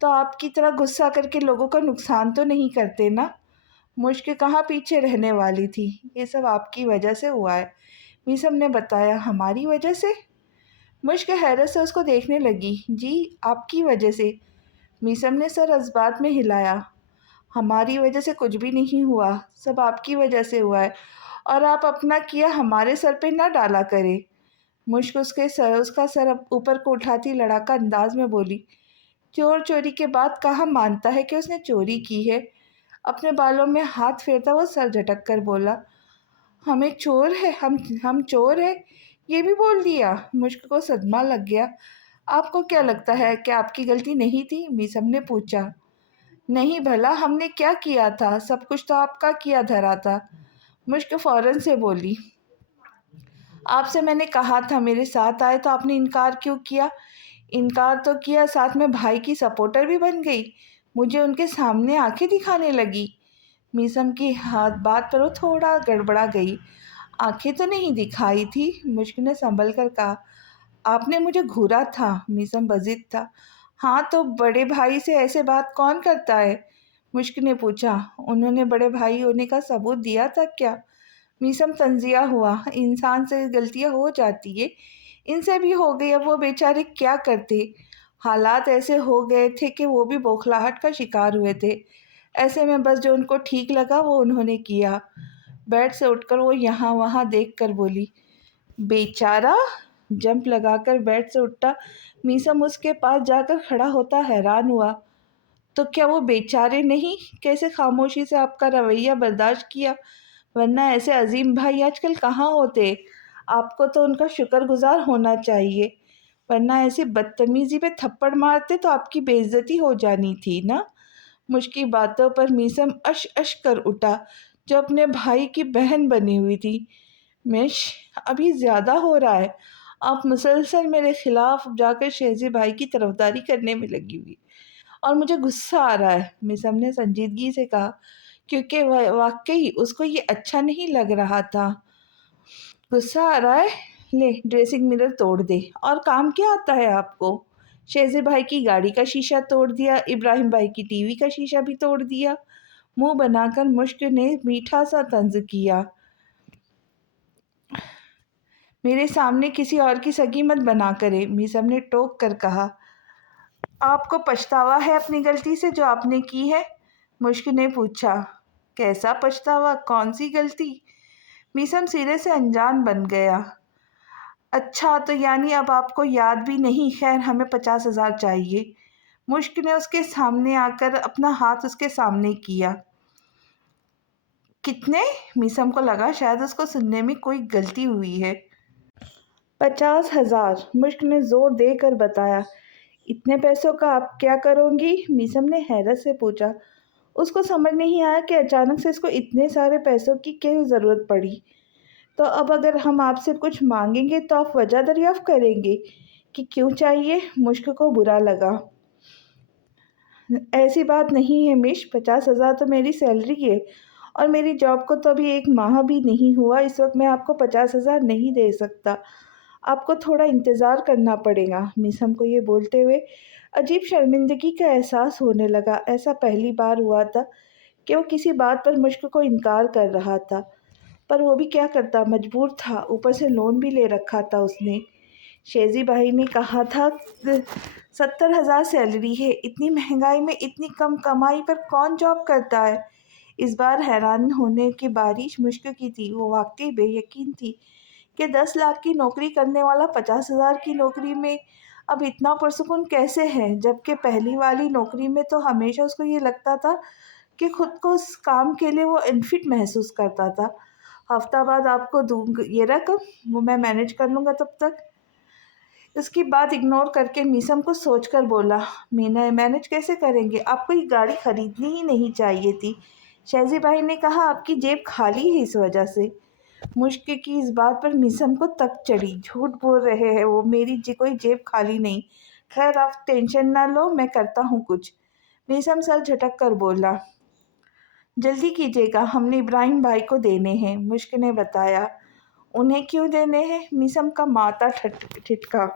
تو آپ کی طرح غصہ کر کے لوگوں کا نقصان تو نہیں کرتے نا؟ مشک کہاں پیچھے رہنے والی تھی، یہ سب آپ کی وجہ سے ہوا ہے، میسم نے بتایا۔ ہماری وجہ سے؟ مشک حیرت سے اس کو دیکھنے لگی۔ جی آپ کی وجہ سے، میسم نے سر اس بات میں ہلایا۔ ہماری وجہ سے کچھ بھی نہیں ہوا، سب آپ کی وجہ سے ہوا ہے، اور آپ اپنا کیا ہمارے سر پہ نہ ڈالا کرے۔ مشک اس کا سر اوپر کو اٹھاتی لڑاکا انداز میں بولی، چور چوری کے بعد کہاں مانتا ہے کہ اس نے چوری کی ہے؟ اپنے بالوں میں ہاتھ پھیرتا وہ سر جھٹک کر بولا، ہمیں چور ہے، ہم چور ہے، یہ بھی بول دیا۔ مشک کو صدمہ لگ گیا۔ آپ کو کیا لگتا ہے کہ آپ کی غلطی نہیں تھی؟ میسم نے پوچھا۔ نہیں بھلا ہم نے کیا کیا تھا؟ سب کچھ تو آپ کا کیا دھرا تھا، مشک فوراً سے بولی۔ آپ سے میں نے کہا تھا میرے ساتھ آئے تو آپ نے انکار کیوں کیا؟ انکار تو کیا، ساتھ میں بھائی کی سپورٹر بھی بن گئی، مجھے ان کے سامنے آنکھیں دکھانے لگی۔ میسم کی بات پر وہ تھوڑا گڑبڑا گئی۔ آنکھیں تو نہیں دکھائی تھی، مشک نے سنبھل کر کہا۔ آپ نے مجھے گھورا تھا، میسم بضد تھا۔ ہاں تو بڑے بھائی سے ایسے بات کون کرتا ہے؟ مشک نے پوچھا۔ انہوں نے بڑے بھائی ہونے کا ثبوت دیا تھا کیا؟ میسم طنزیہ ہوا۔ انسان سے غلطیاں ہو جاتی ہے، ان سے بھی ہو گئی، اب وہ بیچارے کیا کرتے؟ حالات ایسے ہو گئے تھے کہ وہ بھی بوکھلاہٹ کا شکار ہوئے تھے، ایسے میں بس جو ان کو ٹھیک لگا وہ انہوں نے کیا۔ بیڈ سے اٹھ کر وہ یہاں وہاں دیکھ کر بولی۔ بیچارہ؟ جمپ لگا کر بیڈ سے اٹھا میسم اس کے پاس جا کر کھڑا ہوتا حیران ہوا۔ تو کیا وہ بیچارے نہیں؟ کیسے خاموشی سے آپ کا رویہ برداشت کیا؟ ورنہ ایسے عظیم بھائی آج کل کہاں ہوتے؟ آپ کو تو ان کا شکر گزار ہونا چاہیے، ورنہ ایسی بدتمیزی پہ تھپڑ مارتے تو آپ کی بے عزتی ہو جانی تھی نا۔ مشکی باتوں پر میسم اش کر اٹھا جو اپنے بھائی کی بہن بنی ہوئی تھی۔ ابھی زیادہ ہو رہا ہے، آپ مسلسل میرے خلاف جا کر شہزی بھائی کی طرفداری کرنے میں لگی ہوئی، اور مجھے غصہ آ رہا ہے، میسم نے سنجیدگی سے کہا، کیونکہ واقعی اس کو یہ اچھا نہیں لگ رہا تھا۔ غصہ آ رہا ہے؟ لے ڈریسنگ مرر توڑ دے، اور کام کیا آتا ہے آپ کو؟ شہزے بھائی کی گاڑی کا شیشہ توڑ دیا، ابراہیم بھائی کی ٹی وی کا شیشہ بھی توڑ دیا۔ منہ بنا کر مشک نے میٹھا سا طنز کیا۔ میرے سامنے کسی اور کی سگی مت بنا کرے، میسم نے ٹوک کر کہا۔ آپ کو پچھتاوا ہے اپنی غلطی سے جو آپ نے کی ہے؟ مشک نے پوچھا۔ کیسا پچھتاوا؟ کون سی غلطی؟ میسم سرے سے انجان بن گیا۔ اچھا تو یعنی اب آپ کو یاد بھی نہیں؟ خیر ہمیں 50,000 چاہیے۔ مشک نے اس کے سامنے آ کر اپنا ہاتھ اس کے سامنے کیا۔ کتنے؟ میسم کو لگا شاید اس کو سننے میں کوئی غلطی ہوئی ہے۔ 50,000، مشک نے زور دے کر بتایا۔ اتنے پیسوں کا آپ کیا کرو گی؟ میسم نے حیرت سے پوچھا۔ اس کو سمجھ نہیں آیا کہ اچانک سے اس کو اتنے سارے پیسوں کی کیوں ضرورت پڑی۔ تو اب اگر ہم آپ سے کچھ مانگیں گے تو آپ وجہ دریافت کریں گے کہ کیوں چاہیے؟ مشک کو برا لگا۔ ایسی بات نہیں ہے مش، 50,000 تو میری سیلری ہے، اور میری جاب کو تو ابھی 1 ماہ بھی نہیں ہوا، اس وقت میں آپ کو 50,000 نہیں دے سکتا، آپ کو تھوڑا انتظار کرنا پڑے گا۔ میسم کو یہ بولتے ہوئے عجیب شرمندگی کا احساس ہونے لگا۔ ایسا پہلی بار ہوا تھا کہ وہ کسی بات پر مشک کو انکار کر رہا تھا، پر وہ بھی کیا کرتا، مجبور تھا، اوپر سے لون بھی لے رکھا تھا اس نے۔ شہزی بھائی نے کہا تھا 70,000 سیلری ہے، اتنی مہنگائی میں اتنی کم کمائی پر کون جاب کرتا ہے؟ اس بار حیران ہونے کی بارش مشک کی تھی۔ وہ واقعی بے یقین تھی کہ 10 لاکھ کی نوکری کرنے والا 50,000 کی نوکری میں اب اتنا پرسکون کیسے ہے، جبکہ پہلی والی نوکری میں تو ہمیشہ اس کو یہ لگتا تھا کہ خود کو اس کام کے لیے وہ انفٹ محسوس کرتا تھا۔ ہفتہ بعد آپ کو دوں گا یہ رقم، وہ میں مینیج کر لوں گا تب تک۔ اس کی بات اگنور کر کے میسم کو سوچ کر بولا، مینیج کیسے کریں گے؟ آپ کو یہ گاڑی خریدنی ہی نہیں چاہیے تھی۔ شہزی بھائی نے کہا، آپ کی جیب خالی ہے اس وجہ سے۔ مشک کی اس بات پر میسم کو تک چڑھی۔ جھوٹ بول رہے ہیں وہ، میری کوئی جیب خالی نہیں۔ خیر آپ ٹینشن نہ لو، میں کرتا ہوں کچھ۔ میسم سر جھٹک کر بولا۔ جلدی کیجیے گا، ہم نے ابراہیم بھائی کو دینے ہیں، مشک نے بتایا۔ انہیں کیوں دینے ہیں؟ میسم کا ماتھا ٹھٹکا۔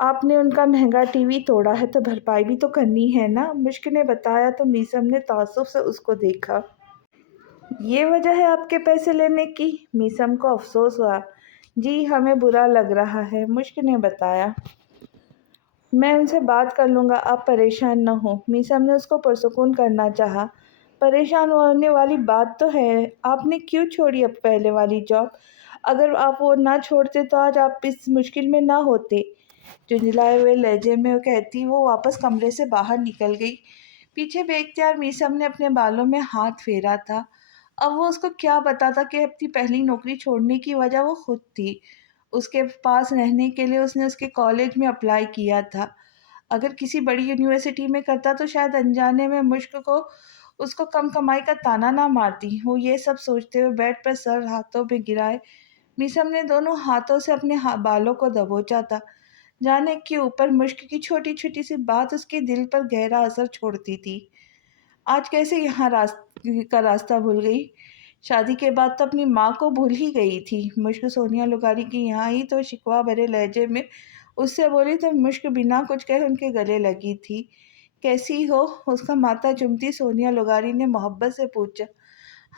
آپ نے ان کا مہنگا ٹی وی توڑا ہے تو بھرپائی بھی تو کرنی ہے نا، مشک نے بتایا تو میثم نے تعصب سے اس کو دیکھا۔ یہ وجہ ہے آپ کے پیسے لینے کی؟ میثم کو افسوس ہوا۔ جی ہمیں برا لگ رہا ہے، مشک نے بتایا۔ میں ان سے بات کر لوں گا، آپ پریشان نہ ہوں۔ میثم نے اس کو پرسکون کرنا چاہا۔ پریشان ہونے والی بات تو ہے، آپ نے کیوں چھوڑی اب پہلے والی جاب؟ اگر آپ وہ نہ چھوڑتے تو آج آپ اس مشکل میں نہ ہوتے، جھنجھلائے ہوئے لہجے میں وہ کہتی وہ واپس کمرے سے باہر نکل گئی۔ پیچھے بے اختیار میثم نے اپنے بالوں میں ہاتھ پھیرا تھا۔ اب وہ اس کو کیا بتاتا کہ اپنی پہلی نوکری چھوڑنے کی وجہ وہ خود تھی۔ اس کے پاس رہنے کے لیے اس نے اس کے کالج میں اپلائی کیا تھا۔ اگر کسی بڑی یونیورسٹی میں کرتا تو شاید انجانے میں مشک کو اس کو کم کمائی کا تانا نہ مارتی۔ وہ یہ سب سوچتے ہوئے بیڈ پر سر ہاتھوں میں گرائے میثم نے دونوں ہاتھوں سے اپنے بالوں کو دبوچا تھا۔ جانے کیوں پر مشک کی چھوٹی چھوٹی سی بات اس کے دل پر گہرا اثر چھوڑتی تھی۔ آج کیسے یہاں کا راستہ بھول گئی؟ شادی کے بعد تو اپنی ماں کو بھول ہی گئی تھی۔ مشک سونیا لغاری کی یہاں ہی تو شکوہ بھرے لہجے میں اس سے بولی تو مشک بنا کچھ کہے ان کے گلے لگی تھی۔ کیسی ہو؟ اس کا ماتھا چومتی سونیا لغاری نے محبت سے پوچھا۔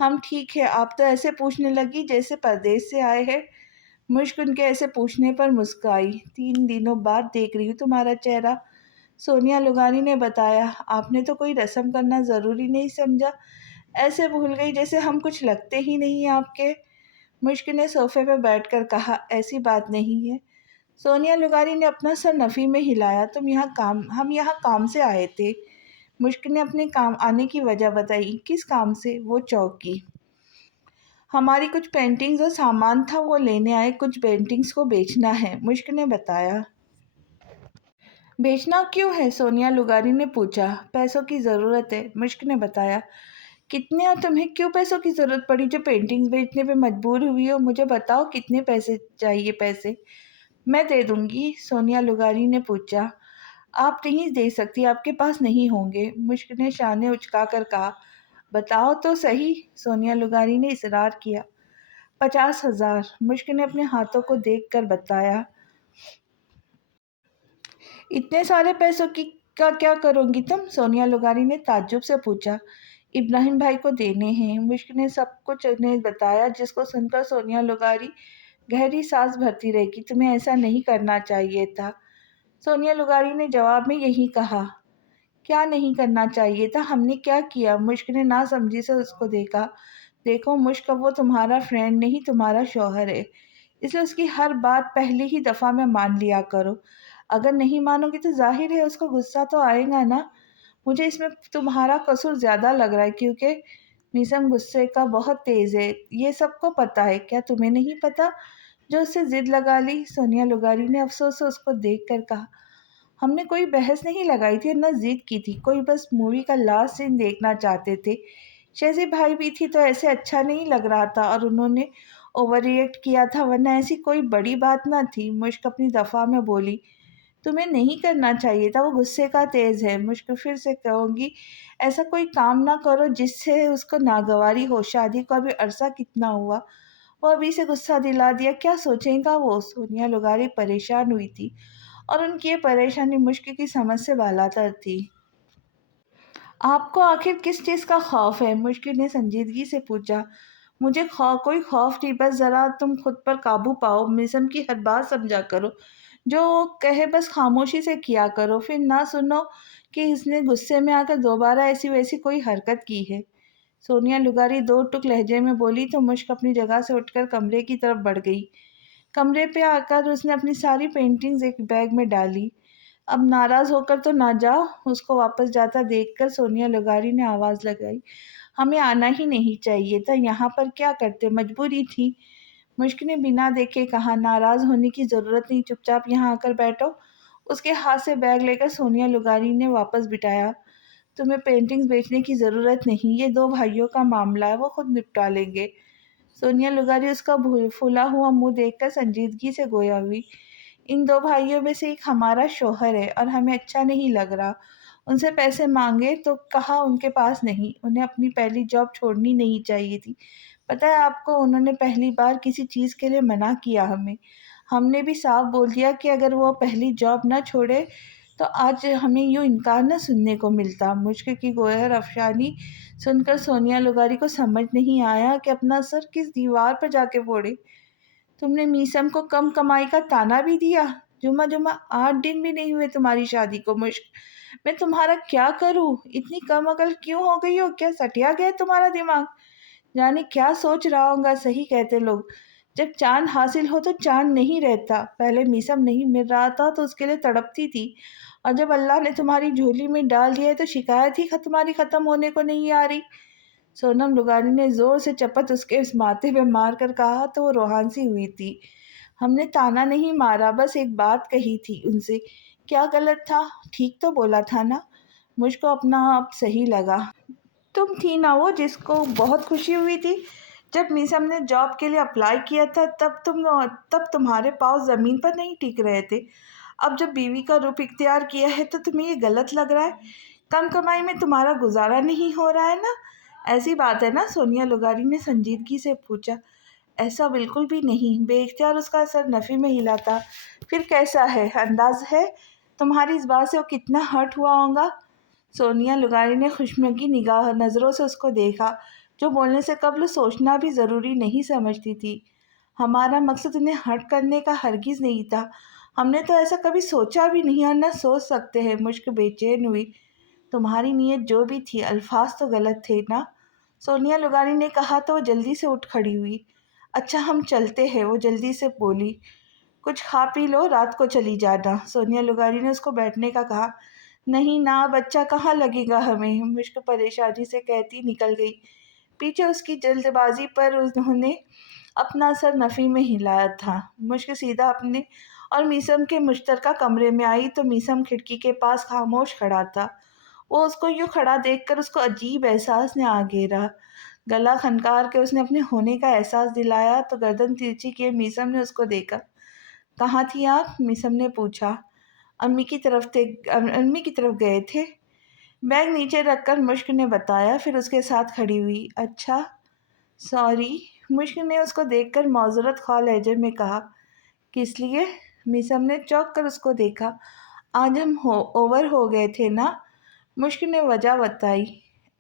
ہم ٹھیک ہے، آپ تو ایسے پوچھنے لگی جیسے پردیس سے آئے ہیں۔ مشک ان کے ایسے پوچھنے پر مسکرائی۔ 3 دنوں بعد دیکھ رہی ہوں تمہارا چہرہ، سونیا لغاری نے بتایا۔ آپ نے تو کوئی رسم کرنا ضروری نہیں سمجھا، ایسے بھول گئی جیسے ہم کچھ لگتے ہی نہیں آپ کے۔ مشک نے صوفے پہ بیٹھ کر کہا، ایسی بات نہیں ہے۔ سونیا لغاری نے اپنا سر نفی میں ہلایا۔ ہم یہاں کام سے آئے تھے۔ مشک نے اپنے کام آنے کی وجہ بتائی۔ کس کام سے؟ وہ چوکی، ہماری کچھ پینٹنگز اور سامان تھا وہ لینے آئے، کچھ پینٹنگز کو بیچنا ہے، مشک نے بتایا۔ بیچنا کیوں ہے؟ سونیا لغاری نے پوچھا۔ پیسوں کی ضرورت ہے، مشک نے بتایا۔ کتنے؟ اور تمہیں کیوں پیسوں کی ضرورت پڑی جو پینٹنگز بیچنے پہ مجبور ہوئی ہو؟ مجھے بتاؤ کتنے پیسے چاہیے؟ پیسے میں دے دوں گی، سونیا لغاری نے پوچھا۔ آپ نہیں دے سکتی، آپ کے پاس نہیں ہوں گے، مشک نے شانے اچکا کر کہا۔ بتاؤ تو صحیح، سونیا لغاری نے اصرار کیا۔ 50,000، مشک نے اپنے ہاتھوں کو دیکھ کر بتایا۔ اتنے سارے پیسوں کا کیا کرو گی تم؟ سونیا لغاری نے تعجب سے پوچھا۔ ابراہیم بھائی کو دینے ہیں، مشک نے سب کچھ انہیں بتایا، جس کو سن کر سونیا لغاری گہری سانس بھرتی رہ گئی۔ تمہیں ایسا نہیں کرنا چاہیے تھا، سونیا لغاری نے جواب میں یہی کہا۔ کیا نہیں کرنا چاہیے تھا؟ ہم نے کیا کیا؟ مشک نے ناسمجھی سے اس کو دیکھا۔ دیکھو مشک، اب وہ تمہارا فرینڈ نہیں تمہارا شوہر ہے، اس لیے اس کی ہر بات پہلی ہی دفعہ میں مان لیا کرو۔ اگر نہیں مانو گی تو ظاہر ہے اس کو غصہ تو آئے گا نا۔ مجھے اس میں تمہارا قصور زیادہ لگ رہا ہے کیونکہ میثم غصے کا بہت تیز ہے، یہ سب کو پتہ ہے، کیا تمہیں نہیں پتہ؟ جو اس سے ضد لگا لی، سونیا لغاری نے افسوس سے اس کو دیکھ کر کہا۔ ہم نے کوئی بحث نہیں لگائی تھی اور نہ ضد کی تھی، کوئی بس مووی کا لاسٹ سین دیکھنا چاہتے تھے۔ شیزی بھائی بھی تھی تو ایسے اچھا نہیں لگ رہا تھا اور انہوں نے اوور ریئیکٹ کیا تھا، ورنہ ایسی کوئی بڑی بات نہ تھی، مشک اپنی دفاع میں بولی۔ تمہیں نہیں کرنا چاہیے تھا، وہ غصے کا تیز ہے، مشک پھر سے کہوں گی ایسا کوئی کام نہ کرو جس سے اس کو ناگواری ہو، شادی کو ابھی عرصہ کتنا ہوا، وہ ابھی سے غصہ دلا دیا، کیا سوچے گا وہ؟ سونیا لغاری پریشان ہوئی تھی اور ان کی یہ پریشانی مشک کی سمجھ سے بالاتر تھی۔ آپ کو آخر کس چیز کا خوف ہے؟ مشک نے سنجیدگی سے پوچھا۔ مجھے کوئی خوف نہیں، بس ذرا تم خود پر قابو پاؤ، میثم کی ہر بات سمجھا کرو، جو وہ کہے بس خاموشی سے کیا کرو، پھر نہ سنو کہ اس نے غصے میں آ کر دوبارہ ایسی ویسی کوئی حرکت کی ہے، سونیا لغاری دو ٹک لہجے میں بولی تو مشک اپنی جگہ سے اٹھ کر کمرے کی طرف بڑھ گئی۔ کمرے پہ آ کر اس نے اپنی ساری پینٹنگز ایک بیگ میں ڈالی۔ اب ناراض ہو کر تو نہ جاؤ، اس کو واپس جاتا دیکھ کر سونیا لغاری نے آواز لگائی۔ ہمیں آنا ہی نہیں چاہیے تھا، یہاں پر کیا کرتے؟ مجبوری تھی، مشک نے بنا دیکھے کہا۔ ناراض ہونے کی ضرورت نہیں، چپ چاپ یہاں آ کر بیٹھو، اس کے ہاتھ سے بیگ لے کر سونیا لغاری نے واپس بٹھایا۔ تمہیں پینٹنگز بیچنے کی ضرورت نہیں، یہ 2 بھائیوں کا معاملہ ہے، وہ خود نپٹا لیں گے، سونیا لغاری اس کا پھولا ہوا منہ دیکھ کر سنجیدگی سے گویا ہوئی۔ ان 2 بھائیوں میں سے ایک ہمارا شوہر ہے اور ہمیں اچھا نہیں لگ رہا، ان سے پیسے مانگے تو کہا ان کے پاس نہیں، انہیں اپنی پہلی جاب چھوڑنی نہیں چاہیے تھی، پتہ ہے آپ کو، انہوں نے پہلی بار کسی چیز کے لیے منع کیا ہمیں، ہم نے بھی صاف بول دیا کہ اگر وہ پہلی جاب نہ چھوڑے تو آج ہمیں یوں انکار نہ سننے کو ملتا۔ مشک کی گوہر افشانی سن کر سونیا لغاری کو سمجھ نہیں آیا کہ اپنا سر کس دیوار پر جا کے پھوڑے۔ تم نے میسم کو کم کمائی کا تانا بھی دیا؟ جمعہ جمعہ 8 دن بھی نہیں ہوئے تمہاری شادی کو مشک، میں تمہارا کیا کروں؟ اتنی کم عقل کیوں ہو گئی ہو؟ کیا سٹیا گیا تمہارا دماغ؟ جانے کیا سوچ رہا ہوں گا۔ صحیح کہتے لوگ، جب چاند حاصل ہو تو چاند نہیں رہتا۔ پہلے میسم نہیں مل رہا تھا تو اس کے لیے تڑپتی تھی، اور جب اللہ نے تمہاری جھولی میں ڈال دیا ہے تو شکایت ہی تمہاری ختم ہونے کو نہیں آ رہی۔ سونم لغاری نے زور سے چپت اس کے ماتھے پہ مار کر کہا تو وہ روحان سی ہوئی تھی۔ ہم نے تانا نہیں مارا، بس ایک بات کہی تھی ان سے۔ کیا غلط تھا؟ ٹھیک تو بولا تھا نا؟ مجھ کو اپنا آپ صحیح لگا۔ تم تھی نا وہ جس کو بہت خوشی ہوئی تھی جب میسم نے جاب کے لیے اپلائی کیا تھا؟ تب تمہارے پاؤں زمین پر نہیں ٹک رہے تھے۔ اب جب بیوی کا رخ اختیار کیا ہے تو تمہیں یہ غلط لگ رہا ہے؟ کم کمائی میں تمہارا گزارا نہیں ہو رہا ہے نا؟ ایسی بات ہے نا؟ سونیا لغاری نے سنجیدگی سے پوچھا۔ ایسا بالکل بھی نہیں۔ بے اختیار اس کا سر نفی میں ہلا تھا۔ پھر کیسا ہے؟ انداز ہے تمہاری اس بات سے وہ کتنا ہرٹ ہوا ہوگا؟ سونیا لغاری نے خوشنمگی نظروں سے اس کو دیکھا، جو بولنے سے قبل سوچنا بھی ضروری نہیں سمجھتی تھی۔ ہمارا مقصد انہیں ہرٹ کرنے کا ہرگز نہیں تھا۔ ہم نے تو ایسا کبھی سوچا بھی نہیں اور نہ سوچ سکتے ہیں۔ مشک بے چین ہوئی۔ تمہاری نیت جو بھی تھی، الفاظ تو غلط تھے نا؟ سونیا لغاری نے کہا تو وہ جلدی سے اٹھ کھڑی ہوئی۔ اچھا ہم چلتے ہیں، وہ جلدی سے بولی۔ کچھ کھا پی لو، رات کو چلی جانا۔ سونیا لغاری نے اس کو بیٹھنے کا کہا۔ نہیں نا، بچہ کہاں لگے گا ہمیں، مشک پریشانی سے کہتی نکل گئی۔ پیچھے اس کی جلد بازی پر انہوں نے اپنا سر نفی میں ہلایا تھا۔ مشک سیدھا اپنے اور میسم کے مشترکہ کمرے میں آئی تو میسم کھڑکی کے پاس خاموش کھڑا تھا۔ وہ اس کو یوں کھڑا دیکھ کر اس کو عجیب احساس نے آ گھیرا۔ گلا کھنکار کے اس نے اپنے ہونے کا احساس دلایا تو گردن ترچھی کیے میسم نے اس کو دیکھا۔ کہاں تھی آپ؟ میسم نے پوچھا۔ امی کی طرف گئے تھے، بیگ نیچے رکھ کر مشک نے بتایا، پھر اس کے ساتھ کھڑی ہوئی۔ اچھا سوری، مشک نے اس کو دیکھ کر معذرت خواہ لہجے میں کہا۔ کس لیے؟ میسم نے چونک کر اس کو دیکھا۔ آج ہم اوور ہو گئے تھے نا؟ مشک نے وجہ بتائی۔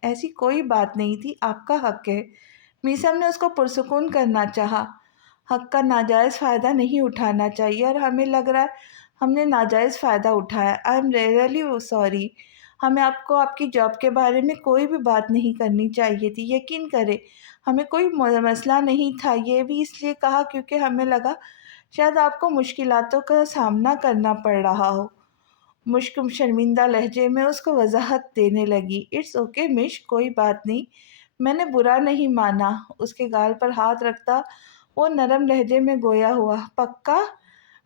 ایسی کوئی بات نہیں تھی، آپ کا حق ہے۔ میسم نے اس کو پرسکون کرنا چاہا۔ حق کا ناجائز فائدہ نہیں اٹھانا چاہیے، اور ہمیں لگ رہا ہے ہم نے ناجائز فائدہ اٹھایا۔ I am really sorry. ہمیں آپ کی جاب کے بارے میں کوئی بھی بات نہیں کرنی چاہیے تھی۔ یقین کریں ہمیں کوئی مسئلہ نہیں تھا۔ یہ بھی اس لیے کہا کیونکہ ہمیں لگا شاید آپ کو مشکلاتوں کا سامنا کرنا پڑ رہا ہو۔ مشک شرمندہ لہجے میں اس کو وضاحت دینے لگی۔ اٹس اوکے مشک، کوئی بات نہیں، میں نے برا نہیں مانا۔ اس کے گال پر ہاتھ رکھتا وہ نرم لہجے میں گویا ہوا۔ پکا؟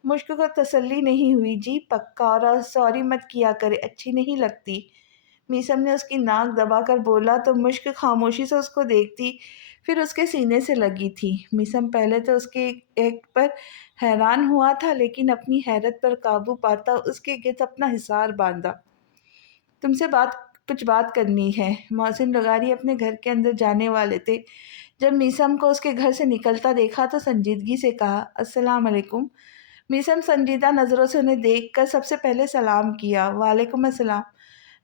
مشک کو تسلی نہیں ہوئی۔ جی پکا، اور سوری مت کیا کرے، اچھی نہیں لگتی۔ میسم نے اس کی ناک دبا کر بولا تو مشک خاموشی سے اس کو دیکھتی، پھر اس کے سینے سے لگی تھی۔ میسم پہلے تو اس کے ایکٹ پر حیران ہوا تھا، لیکن اپنی حیرت پر قابو پاتا اس کے گرد اپنا حصار باندھا۔ تم سے کچھ بات کرنی ہے۔ محسن لغاری اپنے گھر کے اندر جانے والے تھے۔ جب میسم کو اس کے گھر سے نکلتا دیکھا تو سنجیدگی سے کہا، السلام علیکم۔ میسم سنجیدہ نظروں سے انہیں دیکھ کر سب سے پہلے سلام کیا۔ وعلیکم السلام،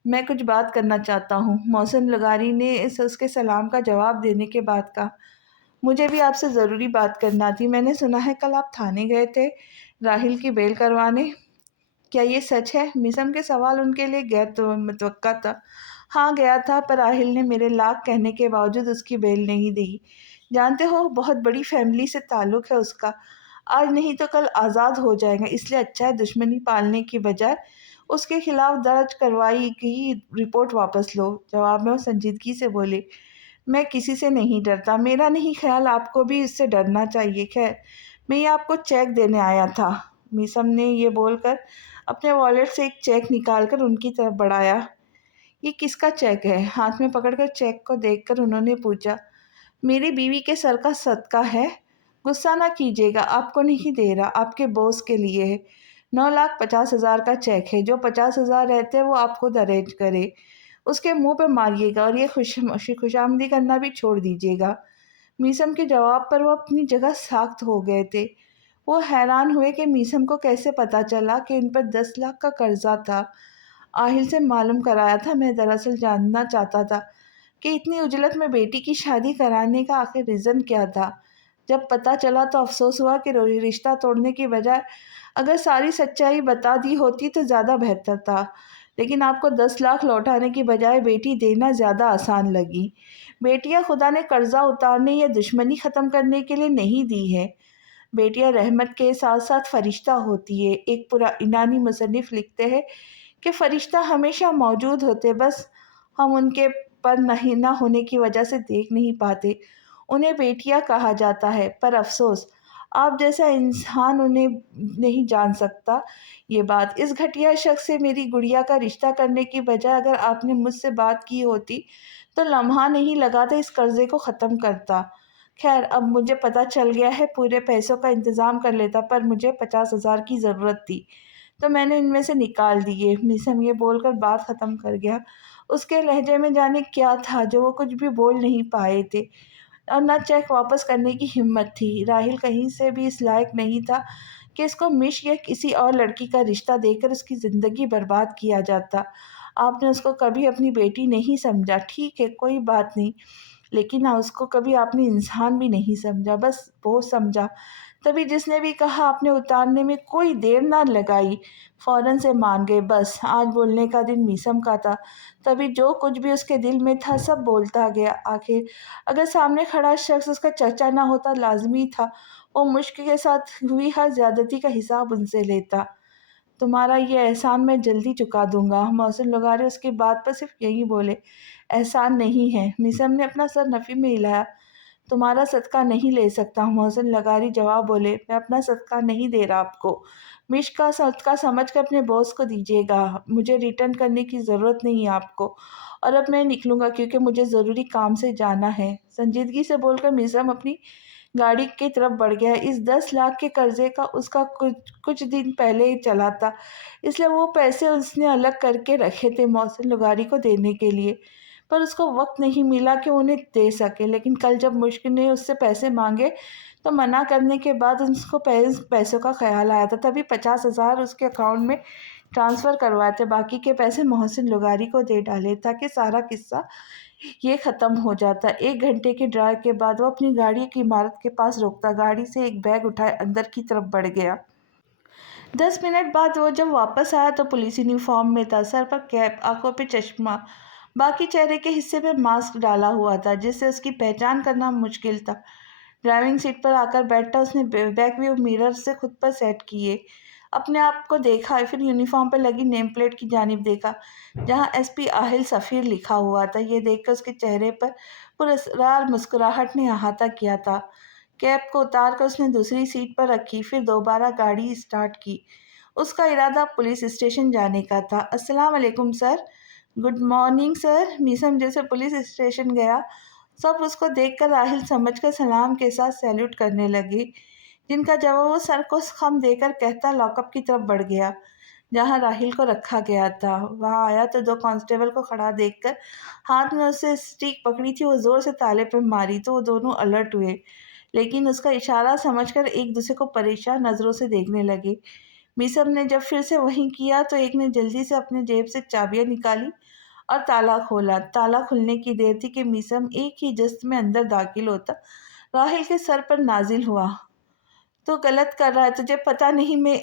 میں کچھ بات کرنا چاہتا ہوں، محسن لغاری نے اس کے سلام کا جواب دینے کے بعد کہا۔ مجھے بھی آپ سے ضروری بات کرنا تھی۔ میں نے سنا ہے کل آپ تھانے گئے تھے راہل کی بیل کروانے، کیا یہ سچ ہے؟ میسم کے سوال ان کے لیے غیر متوقع تھا۔ ہاں گیا تھا، پر راہل نے میرے لاکھ کہنے کے باوجود اس کی بیل نہیں دی۔ جانتے ہو بہت بڑی فیملی سے تعلق ہے اس کا، آج نہیں تو کل آزاد ہو جائے گا، اس لیے اچھا ہے دشمنی پالنے کی بجائے اس کے خلاف درج کروائی گئی رپورٹ واپس لو۔ جواب میں وہ سنجیدگی سے بولے، میں کسی سے نہیں ڈرتا، میرا نہیں خیال آپ کو بھی اس سے ڈرنا چاہیے۔ خیر میں یہ آپ کو چیک دینے آیا تھا۔ میسم نے یہ بول کر اپنے والیٹ سے ایک چیک نکال کر ان کی طرف بڑھایا۔ یہ کس کا چیک ہے؟ ہاتھ میں پکڑ کر چیک کو دیکھ کر انہوں نے پوچھا۔ میری بیوی کے سر کا صدقہ ہے، غصہ نہ کیجیے گا، آپ کو نہیں دے رہا، آپ کے باس کے لیے ہے۔ 9,50,000 کا چیک ہے، جو 50,000 رہتے ہیں وہ آپ خود ارینج کرے، اس کے منہ پہ ماریے گا، اور یہ خوش آمدی کرنا بھی چھوڑ دیجیے گا۔ میسم کے جواب پر وہ اپنی جگہ ساکت ہو گئے تھے۔ وہ حیران ہوئے کہ میثم کو کیسے پتہ چلا کہ ان پر 10 لاکھ کا قرضہ تھا۔ آہل سے معلوم کرایا تھا، میں دراصل جاننا چاہتا تھا کہ اتنی عجلت میں بیٹی کی شادی کرانے کا آخر ریزن کیا تھا۔ جب پتہ چلا تو افسوس ہوا کہ رشتہ توڑنے کی بجائے اگر ساری سچائی بتا دی ہوتی تو زیادہ بہتر تھا، لیکن آپ کو 10 لاکھ لوٹانے کی بجائے بیٹی دینا زیادہ آسان لگی۔ بیٹیاں خدا نے قرضہ اتارنے یا دشمنی ختم کرنے کے لیے نہیں دی ہے، بیٹیاں رحمت کے ساتھ ساتھ فرشتہ ہوتی ہے۔ ایک عنانی مصنف لکھتے ہیں کہ فرشتہ ہمیشہ موجود ہوتے، بس ہم ان کے پر نہ ہونے کی وجہ سے دیکھ نہیں پاتے۔ انہیں بیٹیاں کہا جاتا ہے، پر افسوس آپ جیسا انسان انہیں نہیں جان سکتا۔ یہ بات اس گھٹیا شخص سے میری گڑیا کا رشتہ کرنے کی بجائے اگر آپ نے مجھ سے بات کی ہوتی تو لمحہ نہیں لگاتا اس قرضے کو ختم کرتا۔ خیر اب مجھے پتہ چل گیا ہے، پورے پیسوں کا انتظام کر لیتا، پر مجھے 50,000 کی ضرورت تھی تو میں نے ان میں سے نکال دیے۔ میثم یہ بول کر بات ختم کر گیا۔ اس کے لہجے میں جانے کیا تھا جو وہ کچھ بھی بول نہیں پائے تھے، اور نہ چیک واپس کرنے کی ہمت تھی۔ راحل کہیں سے بھی اس لائق نہیں تھا کہ اس کو مش یا کسی اور لڑکی کا رشتہ دے کر اس کی زندگی برباد کیا جاتا۔ آپ نے اس کو کبھی اپنی بیٹی نہیں سمجھا، ٹھیک ہے کوئی بات نہیں، لیکن اس کو کبھی آپ نے انسان بھی نہیں سمجھا، بس بوجھ سمجھا۔ تبھی جس نے بھی کہا آپ نے اتارنے میں کوئی دیر نہ لگائی، فوراً سے مان گئے۔ بس آج بولنے کا دن میثم کا تھا، تبھی جو کچھ بھی اس کے دل میں تھا سب بولتا گیا۔ آخر اگر سامنے کھڑا شخص اس کا چچا نہ ہوتا، لازمی تھا وہ مشک کے ساتھ ہوئی ہر زیادتی کا حساب ان سے لیتا۔ تمہارا یہ احسان میں جلدی چکا دوں گا، محسن لغاری اس کی بات پر صرف یہی بولے۔ احسان نہیں ہے، میثم نے اپنا سر نفی میں ہلایا۔ تمہارا صدقہ نہیں لے سکتا، محسن لغاری جواب بولے۔ میں اپنا صدقہ نہیں دے رہا آپ کو، مشک کا صدقہ سمجھ کر اپنے باس کو دیجیے گا، مجھے ریٹرن کرنے کی ضرورت نہیں ہے آپ کو، اور اب میں نکلوں گا کیونکہ مجھے ضروری کام سے جانا ہے۔ سنجیدگی سے بول کر میثم اپنی گاڑی کی طرف بڑھ گیا۔ اس 10 لاکھ کے قرضے کا اس کا کچھ دن پہلے ہی چلا تھا، اس لیے وہ پیسے اس نے الگ کر کے رکھے تھے محسن لغاری کو دینے کے لیے، پر اس کو وقت نہیں ملا کہ انہیں دے سکے۔ لیکن کل جب مشک نے اس سے پیسے مانگے تو منع کرنے کے بعد اس کو پیسوں کا خیال آیا تھا، تبھی 50,000 اس کے اکاؤنٹ میں ٹرانسفر کروائے تھے، باقی کے پیسے محسن لغاری کو دے ڈالے تاکہ سارا قصہ یہ ختم ہو جاتا۔ 1 گھنٹے کی ڈرائیو کے بعد وہ اپنی گاڑی کی عمارت کے پاس روکتا، گاڑی سے ایک بیگ اٹھائے اندر کی طرف بڑھ گیا۔ 10 منٹ بعد وہ جب واپس آیا تو پولیس یونیفارم میں تھا، سر پر کیپ، آنکھوں پہ چشمہ، باقی چہرے کے حصے پہ ماسک ڈالا ہوا تھا جس سے اس کی پہچان کرنا مشکل تھا۔ ڈرائیونگ سیٹ پر آ کر بیٹھا، اس نے بیک ویو میرر سے خود پر سیٹ کیے اپنے آپ کو دیکھا، پھر یونیفارم پر لگی نیم پلیٹ کی جانب دیکھا جہاں ایس پی آہل سفیر لکھا ہوا تھا۔ یہ دیکھ کر اس کے چہرے پر پراسرار مسکراہٹ نے احاطہ کیا تھا۔ کیپ کو اتار کر اس نے دوسری سیٹ پر رکھی، پھر دوبارہ گاڑی اسٹارٹ کی۔ اس کا ارادہ پولیس اسٹیشن جانے کا تھا۔ السلام علیکم سر۔ Good morning sir. میثم جیسے پولیس اسٹیشن گیا، سب اس کو دیکھ کر راحل سمجھ کر سلام کے ساتھ سیلوٹ کرنے لگے، جن کا جواب وہ سر کو خم دے کر کہتا لاک اپ کی طرف بڑھ گیا جہاں راحل کو رکھا گیا تھا۔ وہاں آیا تو 2 کانسٹیبل کو کھڑا دیکھ کر ہاتھ میں اس سے اسٹیک پکڑی تھی، وہ زور سے تالے پہ ماری تو وہ دونوں الرٹ ہوئے، لیکن اس کا اشارہ سمجھ کر ایک دوسرے کو پریشان نظروں سے دیکھنے لگے۔ میثم نے جب پھر سے وہی کیا تو ایک نے جلدی سے اپنے جیب سے چابیاں نکالی اور تالا کھولا۔ تالا کھلنے کی دیر تھی کہ میثم ایک ہی جست میں اندر داخل ہوتا راحل کے سر پر نازل ہوا۔ تو غلط کر رہا ہے، تجھے پتہ نہیں میں…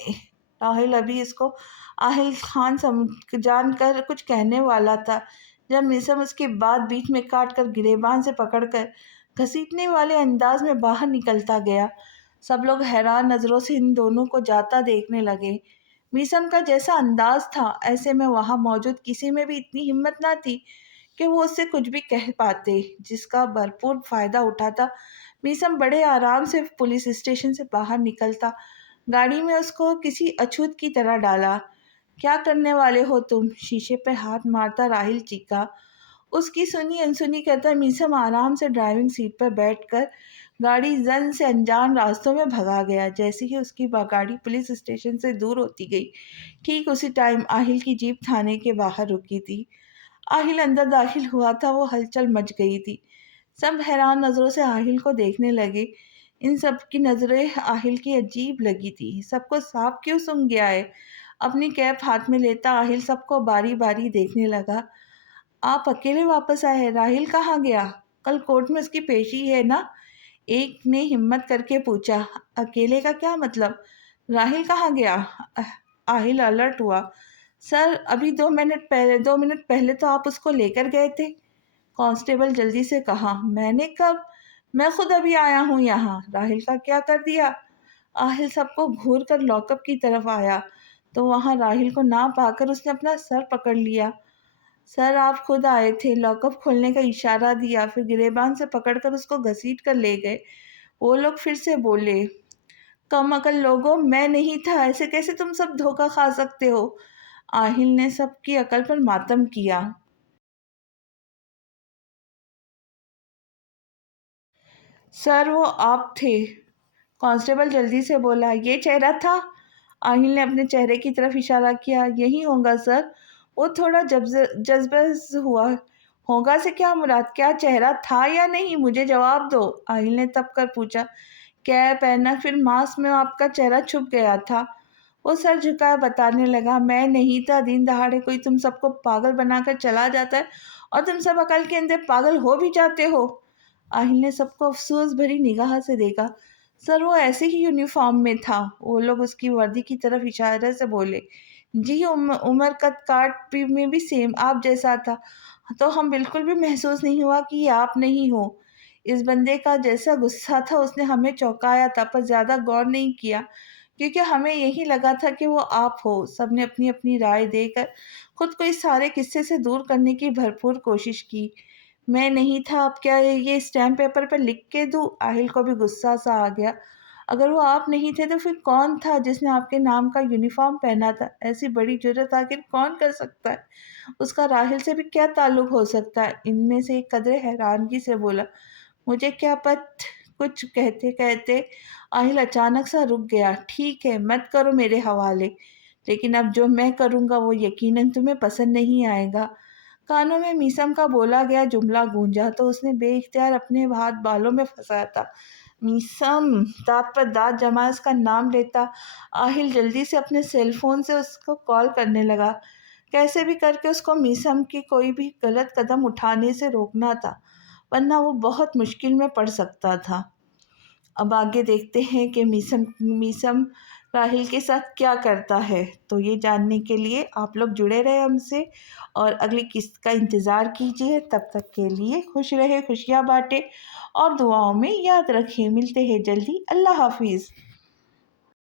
راحل ابھی اس کو آہل خان جان کر کچھ کہنے والا تھا جب میثم اس کی بات بیچ میں کاٹ کر گریبان سے پکڑ کر گھسیٹنے والے انداز میں باہر نکلتا گیا۔ سب لوگ حیران نظروں سے ان دونوں کو جاتا دیکھنے لگے۔ میثم کا جیسا انداز تھا، ایسے میں وہاں موجود کسی میں بھی اتنی ہمت نہ تھی کہ وہ اس سے کچھ بھی کہہ پاتے، جس کا بھرپور فائدہ اٹھاتا میثم بڑے آرام سے پولیس اسٹیشن سے باہر نکلتا۔ گاڑی میں اس کو کسی اچھوت کی طرح ڈالا۔ کیا کرنے والے ہو تم؟ شیشے پہ ہاتھ مارتا راحل چیخا۔ اس کی سنی انسنی کرتا میثم آرام سے ڈرائیونگ سیٹ پر بیٹھ کر گاڑی زن سے انجان راستوں میں بھگا گیا۔ جیسے ہی اس کی گاڑی پولیس اسٹیشن سے دور ہوتی گئی، ٹھیک اسی ٹائم آہل کی جیپ تھانے کے باہر رکی تھی۔ آہل اندر داخل ہوا تھا، وہ ہلچل مچ گئی تھی۔ سب حیران نظروں سے آہل کو دیکھنے لگے۔ ان سب کی نظریں آہل کی عجیب لگی تھی۔ سب کو صاف کیوں سن گیا ہے؟ اپنی کیپ ہاتھ میں لیتا آہل سب کو باری باری دیکھنے لگا۔ آپ اکیلے واپس آئے ہیں، راہل کہاں گیا؟ کل کورٹ میں اس کی پیشی ہے نا؟ ایک نے ہمت کر کے پوچھا۔ اکیلے کا کیا مطلب؟ راہل کہاں گیا؟ آہل الرٹ ہوا۔ سر ابھی 2 منٹ پہلے تو آپ اس کو لے کر گئے تھے۔ کانسٹیبل جلدی سے کہا۔ میں نے کب؟ میں خود ابھی آیا ہوں یہاں۔ راہل کا کیا کر دیا؟ آہل سب کو گھور کر لاک اپ کی طرف آیا تو وہاں راہل کو نہ پا کر اس نے اپنا سر پکڑ لیا۔ سر آپ خود آئے تھے، لاک اپ کھولنے کا اشارہ دیا، پھر گریبان سے پکڑ کر اس کو گھسیٹ کر لے گئے۔ وہ لوگ پھر سے بولے۔ کم عقل لوگوں، میں نہیں تھا، ایسے کیسے تم سب دھوکہ کھا سکتے ہو؟ آہل نے سب کی عقل پر ماتم کیا۔ سر وہ آپ تھے، کانسٹیبل جلدی سے بولا۔ یہ چہرہ تھا؟ آہل نے اپنے چہرے کی طرف اشارہ کیا۔ یہی ہوگا سر۔ وہ تھوڑا جذبز ہوا۔ ہوگا سے کیا مراد؟ کیا چہرہ تھا یا نہیں؟ مجھے جواب دو، آہل نے تپ کر پوچھا۔ کیپ اینک پھر ماسک میں آپ کا چہرہ چھپ گیا تھا۔ وہ سر جھکائے بتانے لگا۔ میں نہیں تھا، دن دہاڑے کوئی تم سب کو پاگل بنا کر چلا جاتا ہے اور تم سب عقل کے اندر پاگل ہو بھی جاتے ہو۔ آہل نے سب کو افسوس بھری نگاہ سے دیکھا۔ سر وہ ایسے ہی یونیفارم میں تھا۔ وہ لوگ اس کی وردی کی طرف اشارے سے بولے۔ جی عمر قد کاٹ میں بھی سیم آپ جیسا تھا، تو ہم بالکل بھی محسوس نہیں ہوا کہ یہ آپ نہیں ہو۔ اس بندے کا جیسا غصہ تھا اس نے ہمیں چونکایا تھا، پر زیادہ غور نہیں کیا کیونکہ ہمیں یہی لگا تھا کہ وہ آپ ہو۔ سب نے اپنی اپنی رائے دے کر خود کو اس سارے قصے سے دور کرنے کی بھرپور کوشش کی۔ میں نہیں تھا، اب کیا یہ اسٹیمپ پیپر پر لکھ کے دوں؟ آہل کو بھی غصہ سا آ گیا۔ اگر وہ آپ نہیں تھے تو پھر کون تھا جس نے آپ کے نام کا یونیفارم پہنا تھا؟ ایسی بڑی جرت آخر کون کر سکتا ہے؟ اس کا راہل سے بھی کیا تعلق ہو سکتا ہے؟ ان میں سے ایک قدرے حیرانگی سے بولا۔ مجھے کیا کچھ کہتے کہتے آہل اچانک سا رک گیا۔ ٹھیک ہے، مت کرو میرے حوالے، لیکن اب جو میں کروں گا وہ یقیناً تمہیں پسند نہیں آئے گا۔ کانوں میں میثم کا بولا گیا جملہ گونجا تو اس نے بے اختیار اپنے ہاتھ بالوں میں پھنسایا تھا۔ میثم! دانت پر دانت جمائے اس کا نام لیتا آہل جلدی سے اپنے سیل فون سے اس کو کال کرنے لگا۔ کیسے بھی کر کے اس کو میثم کی کوئی بھی غلط قدم اٹھانے سے روکنا تھا، ورنہ وہ بہت مشکل میں پڑ سکتا تھا۔ اب آگے دیکھتے ہیں کہ میثم راہل کے ساتھ کیا کرتا ہے، تو یہ جاننے کے لیے آپ لوگ جڑے رہے ہم سے اور اگلی قسط کا انتظار کیجیے۔ تب تک کے لیے خوش رہے، خوشیاں بانٹے اور دعاؤں میں یاد رکھیں۔ ملتے ہیں جلدی۔ اللہ حافظ۔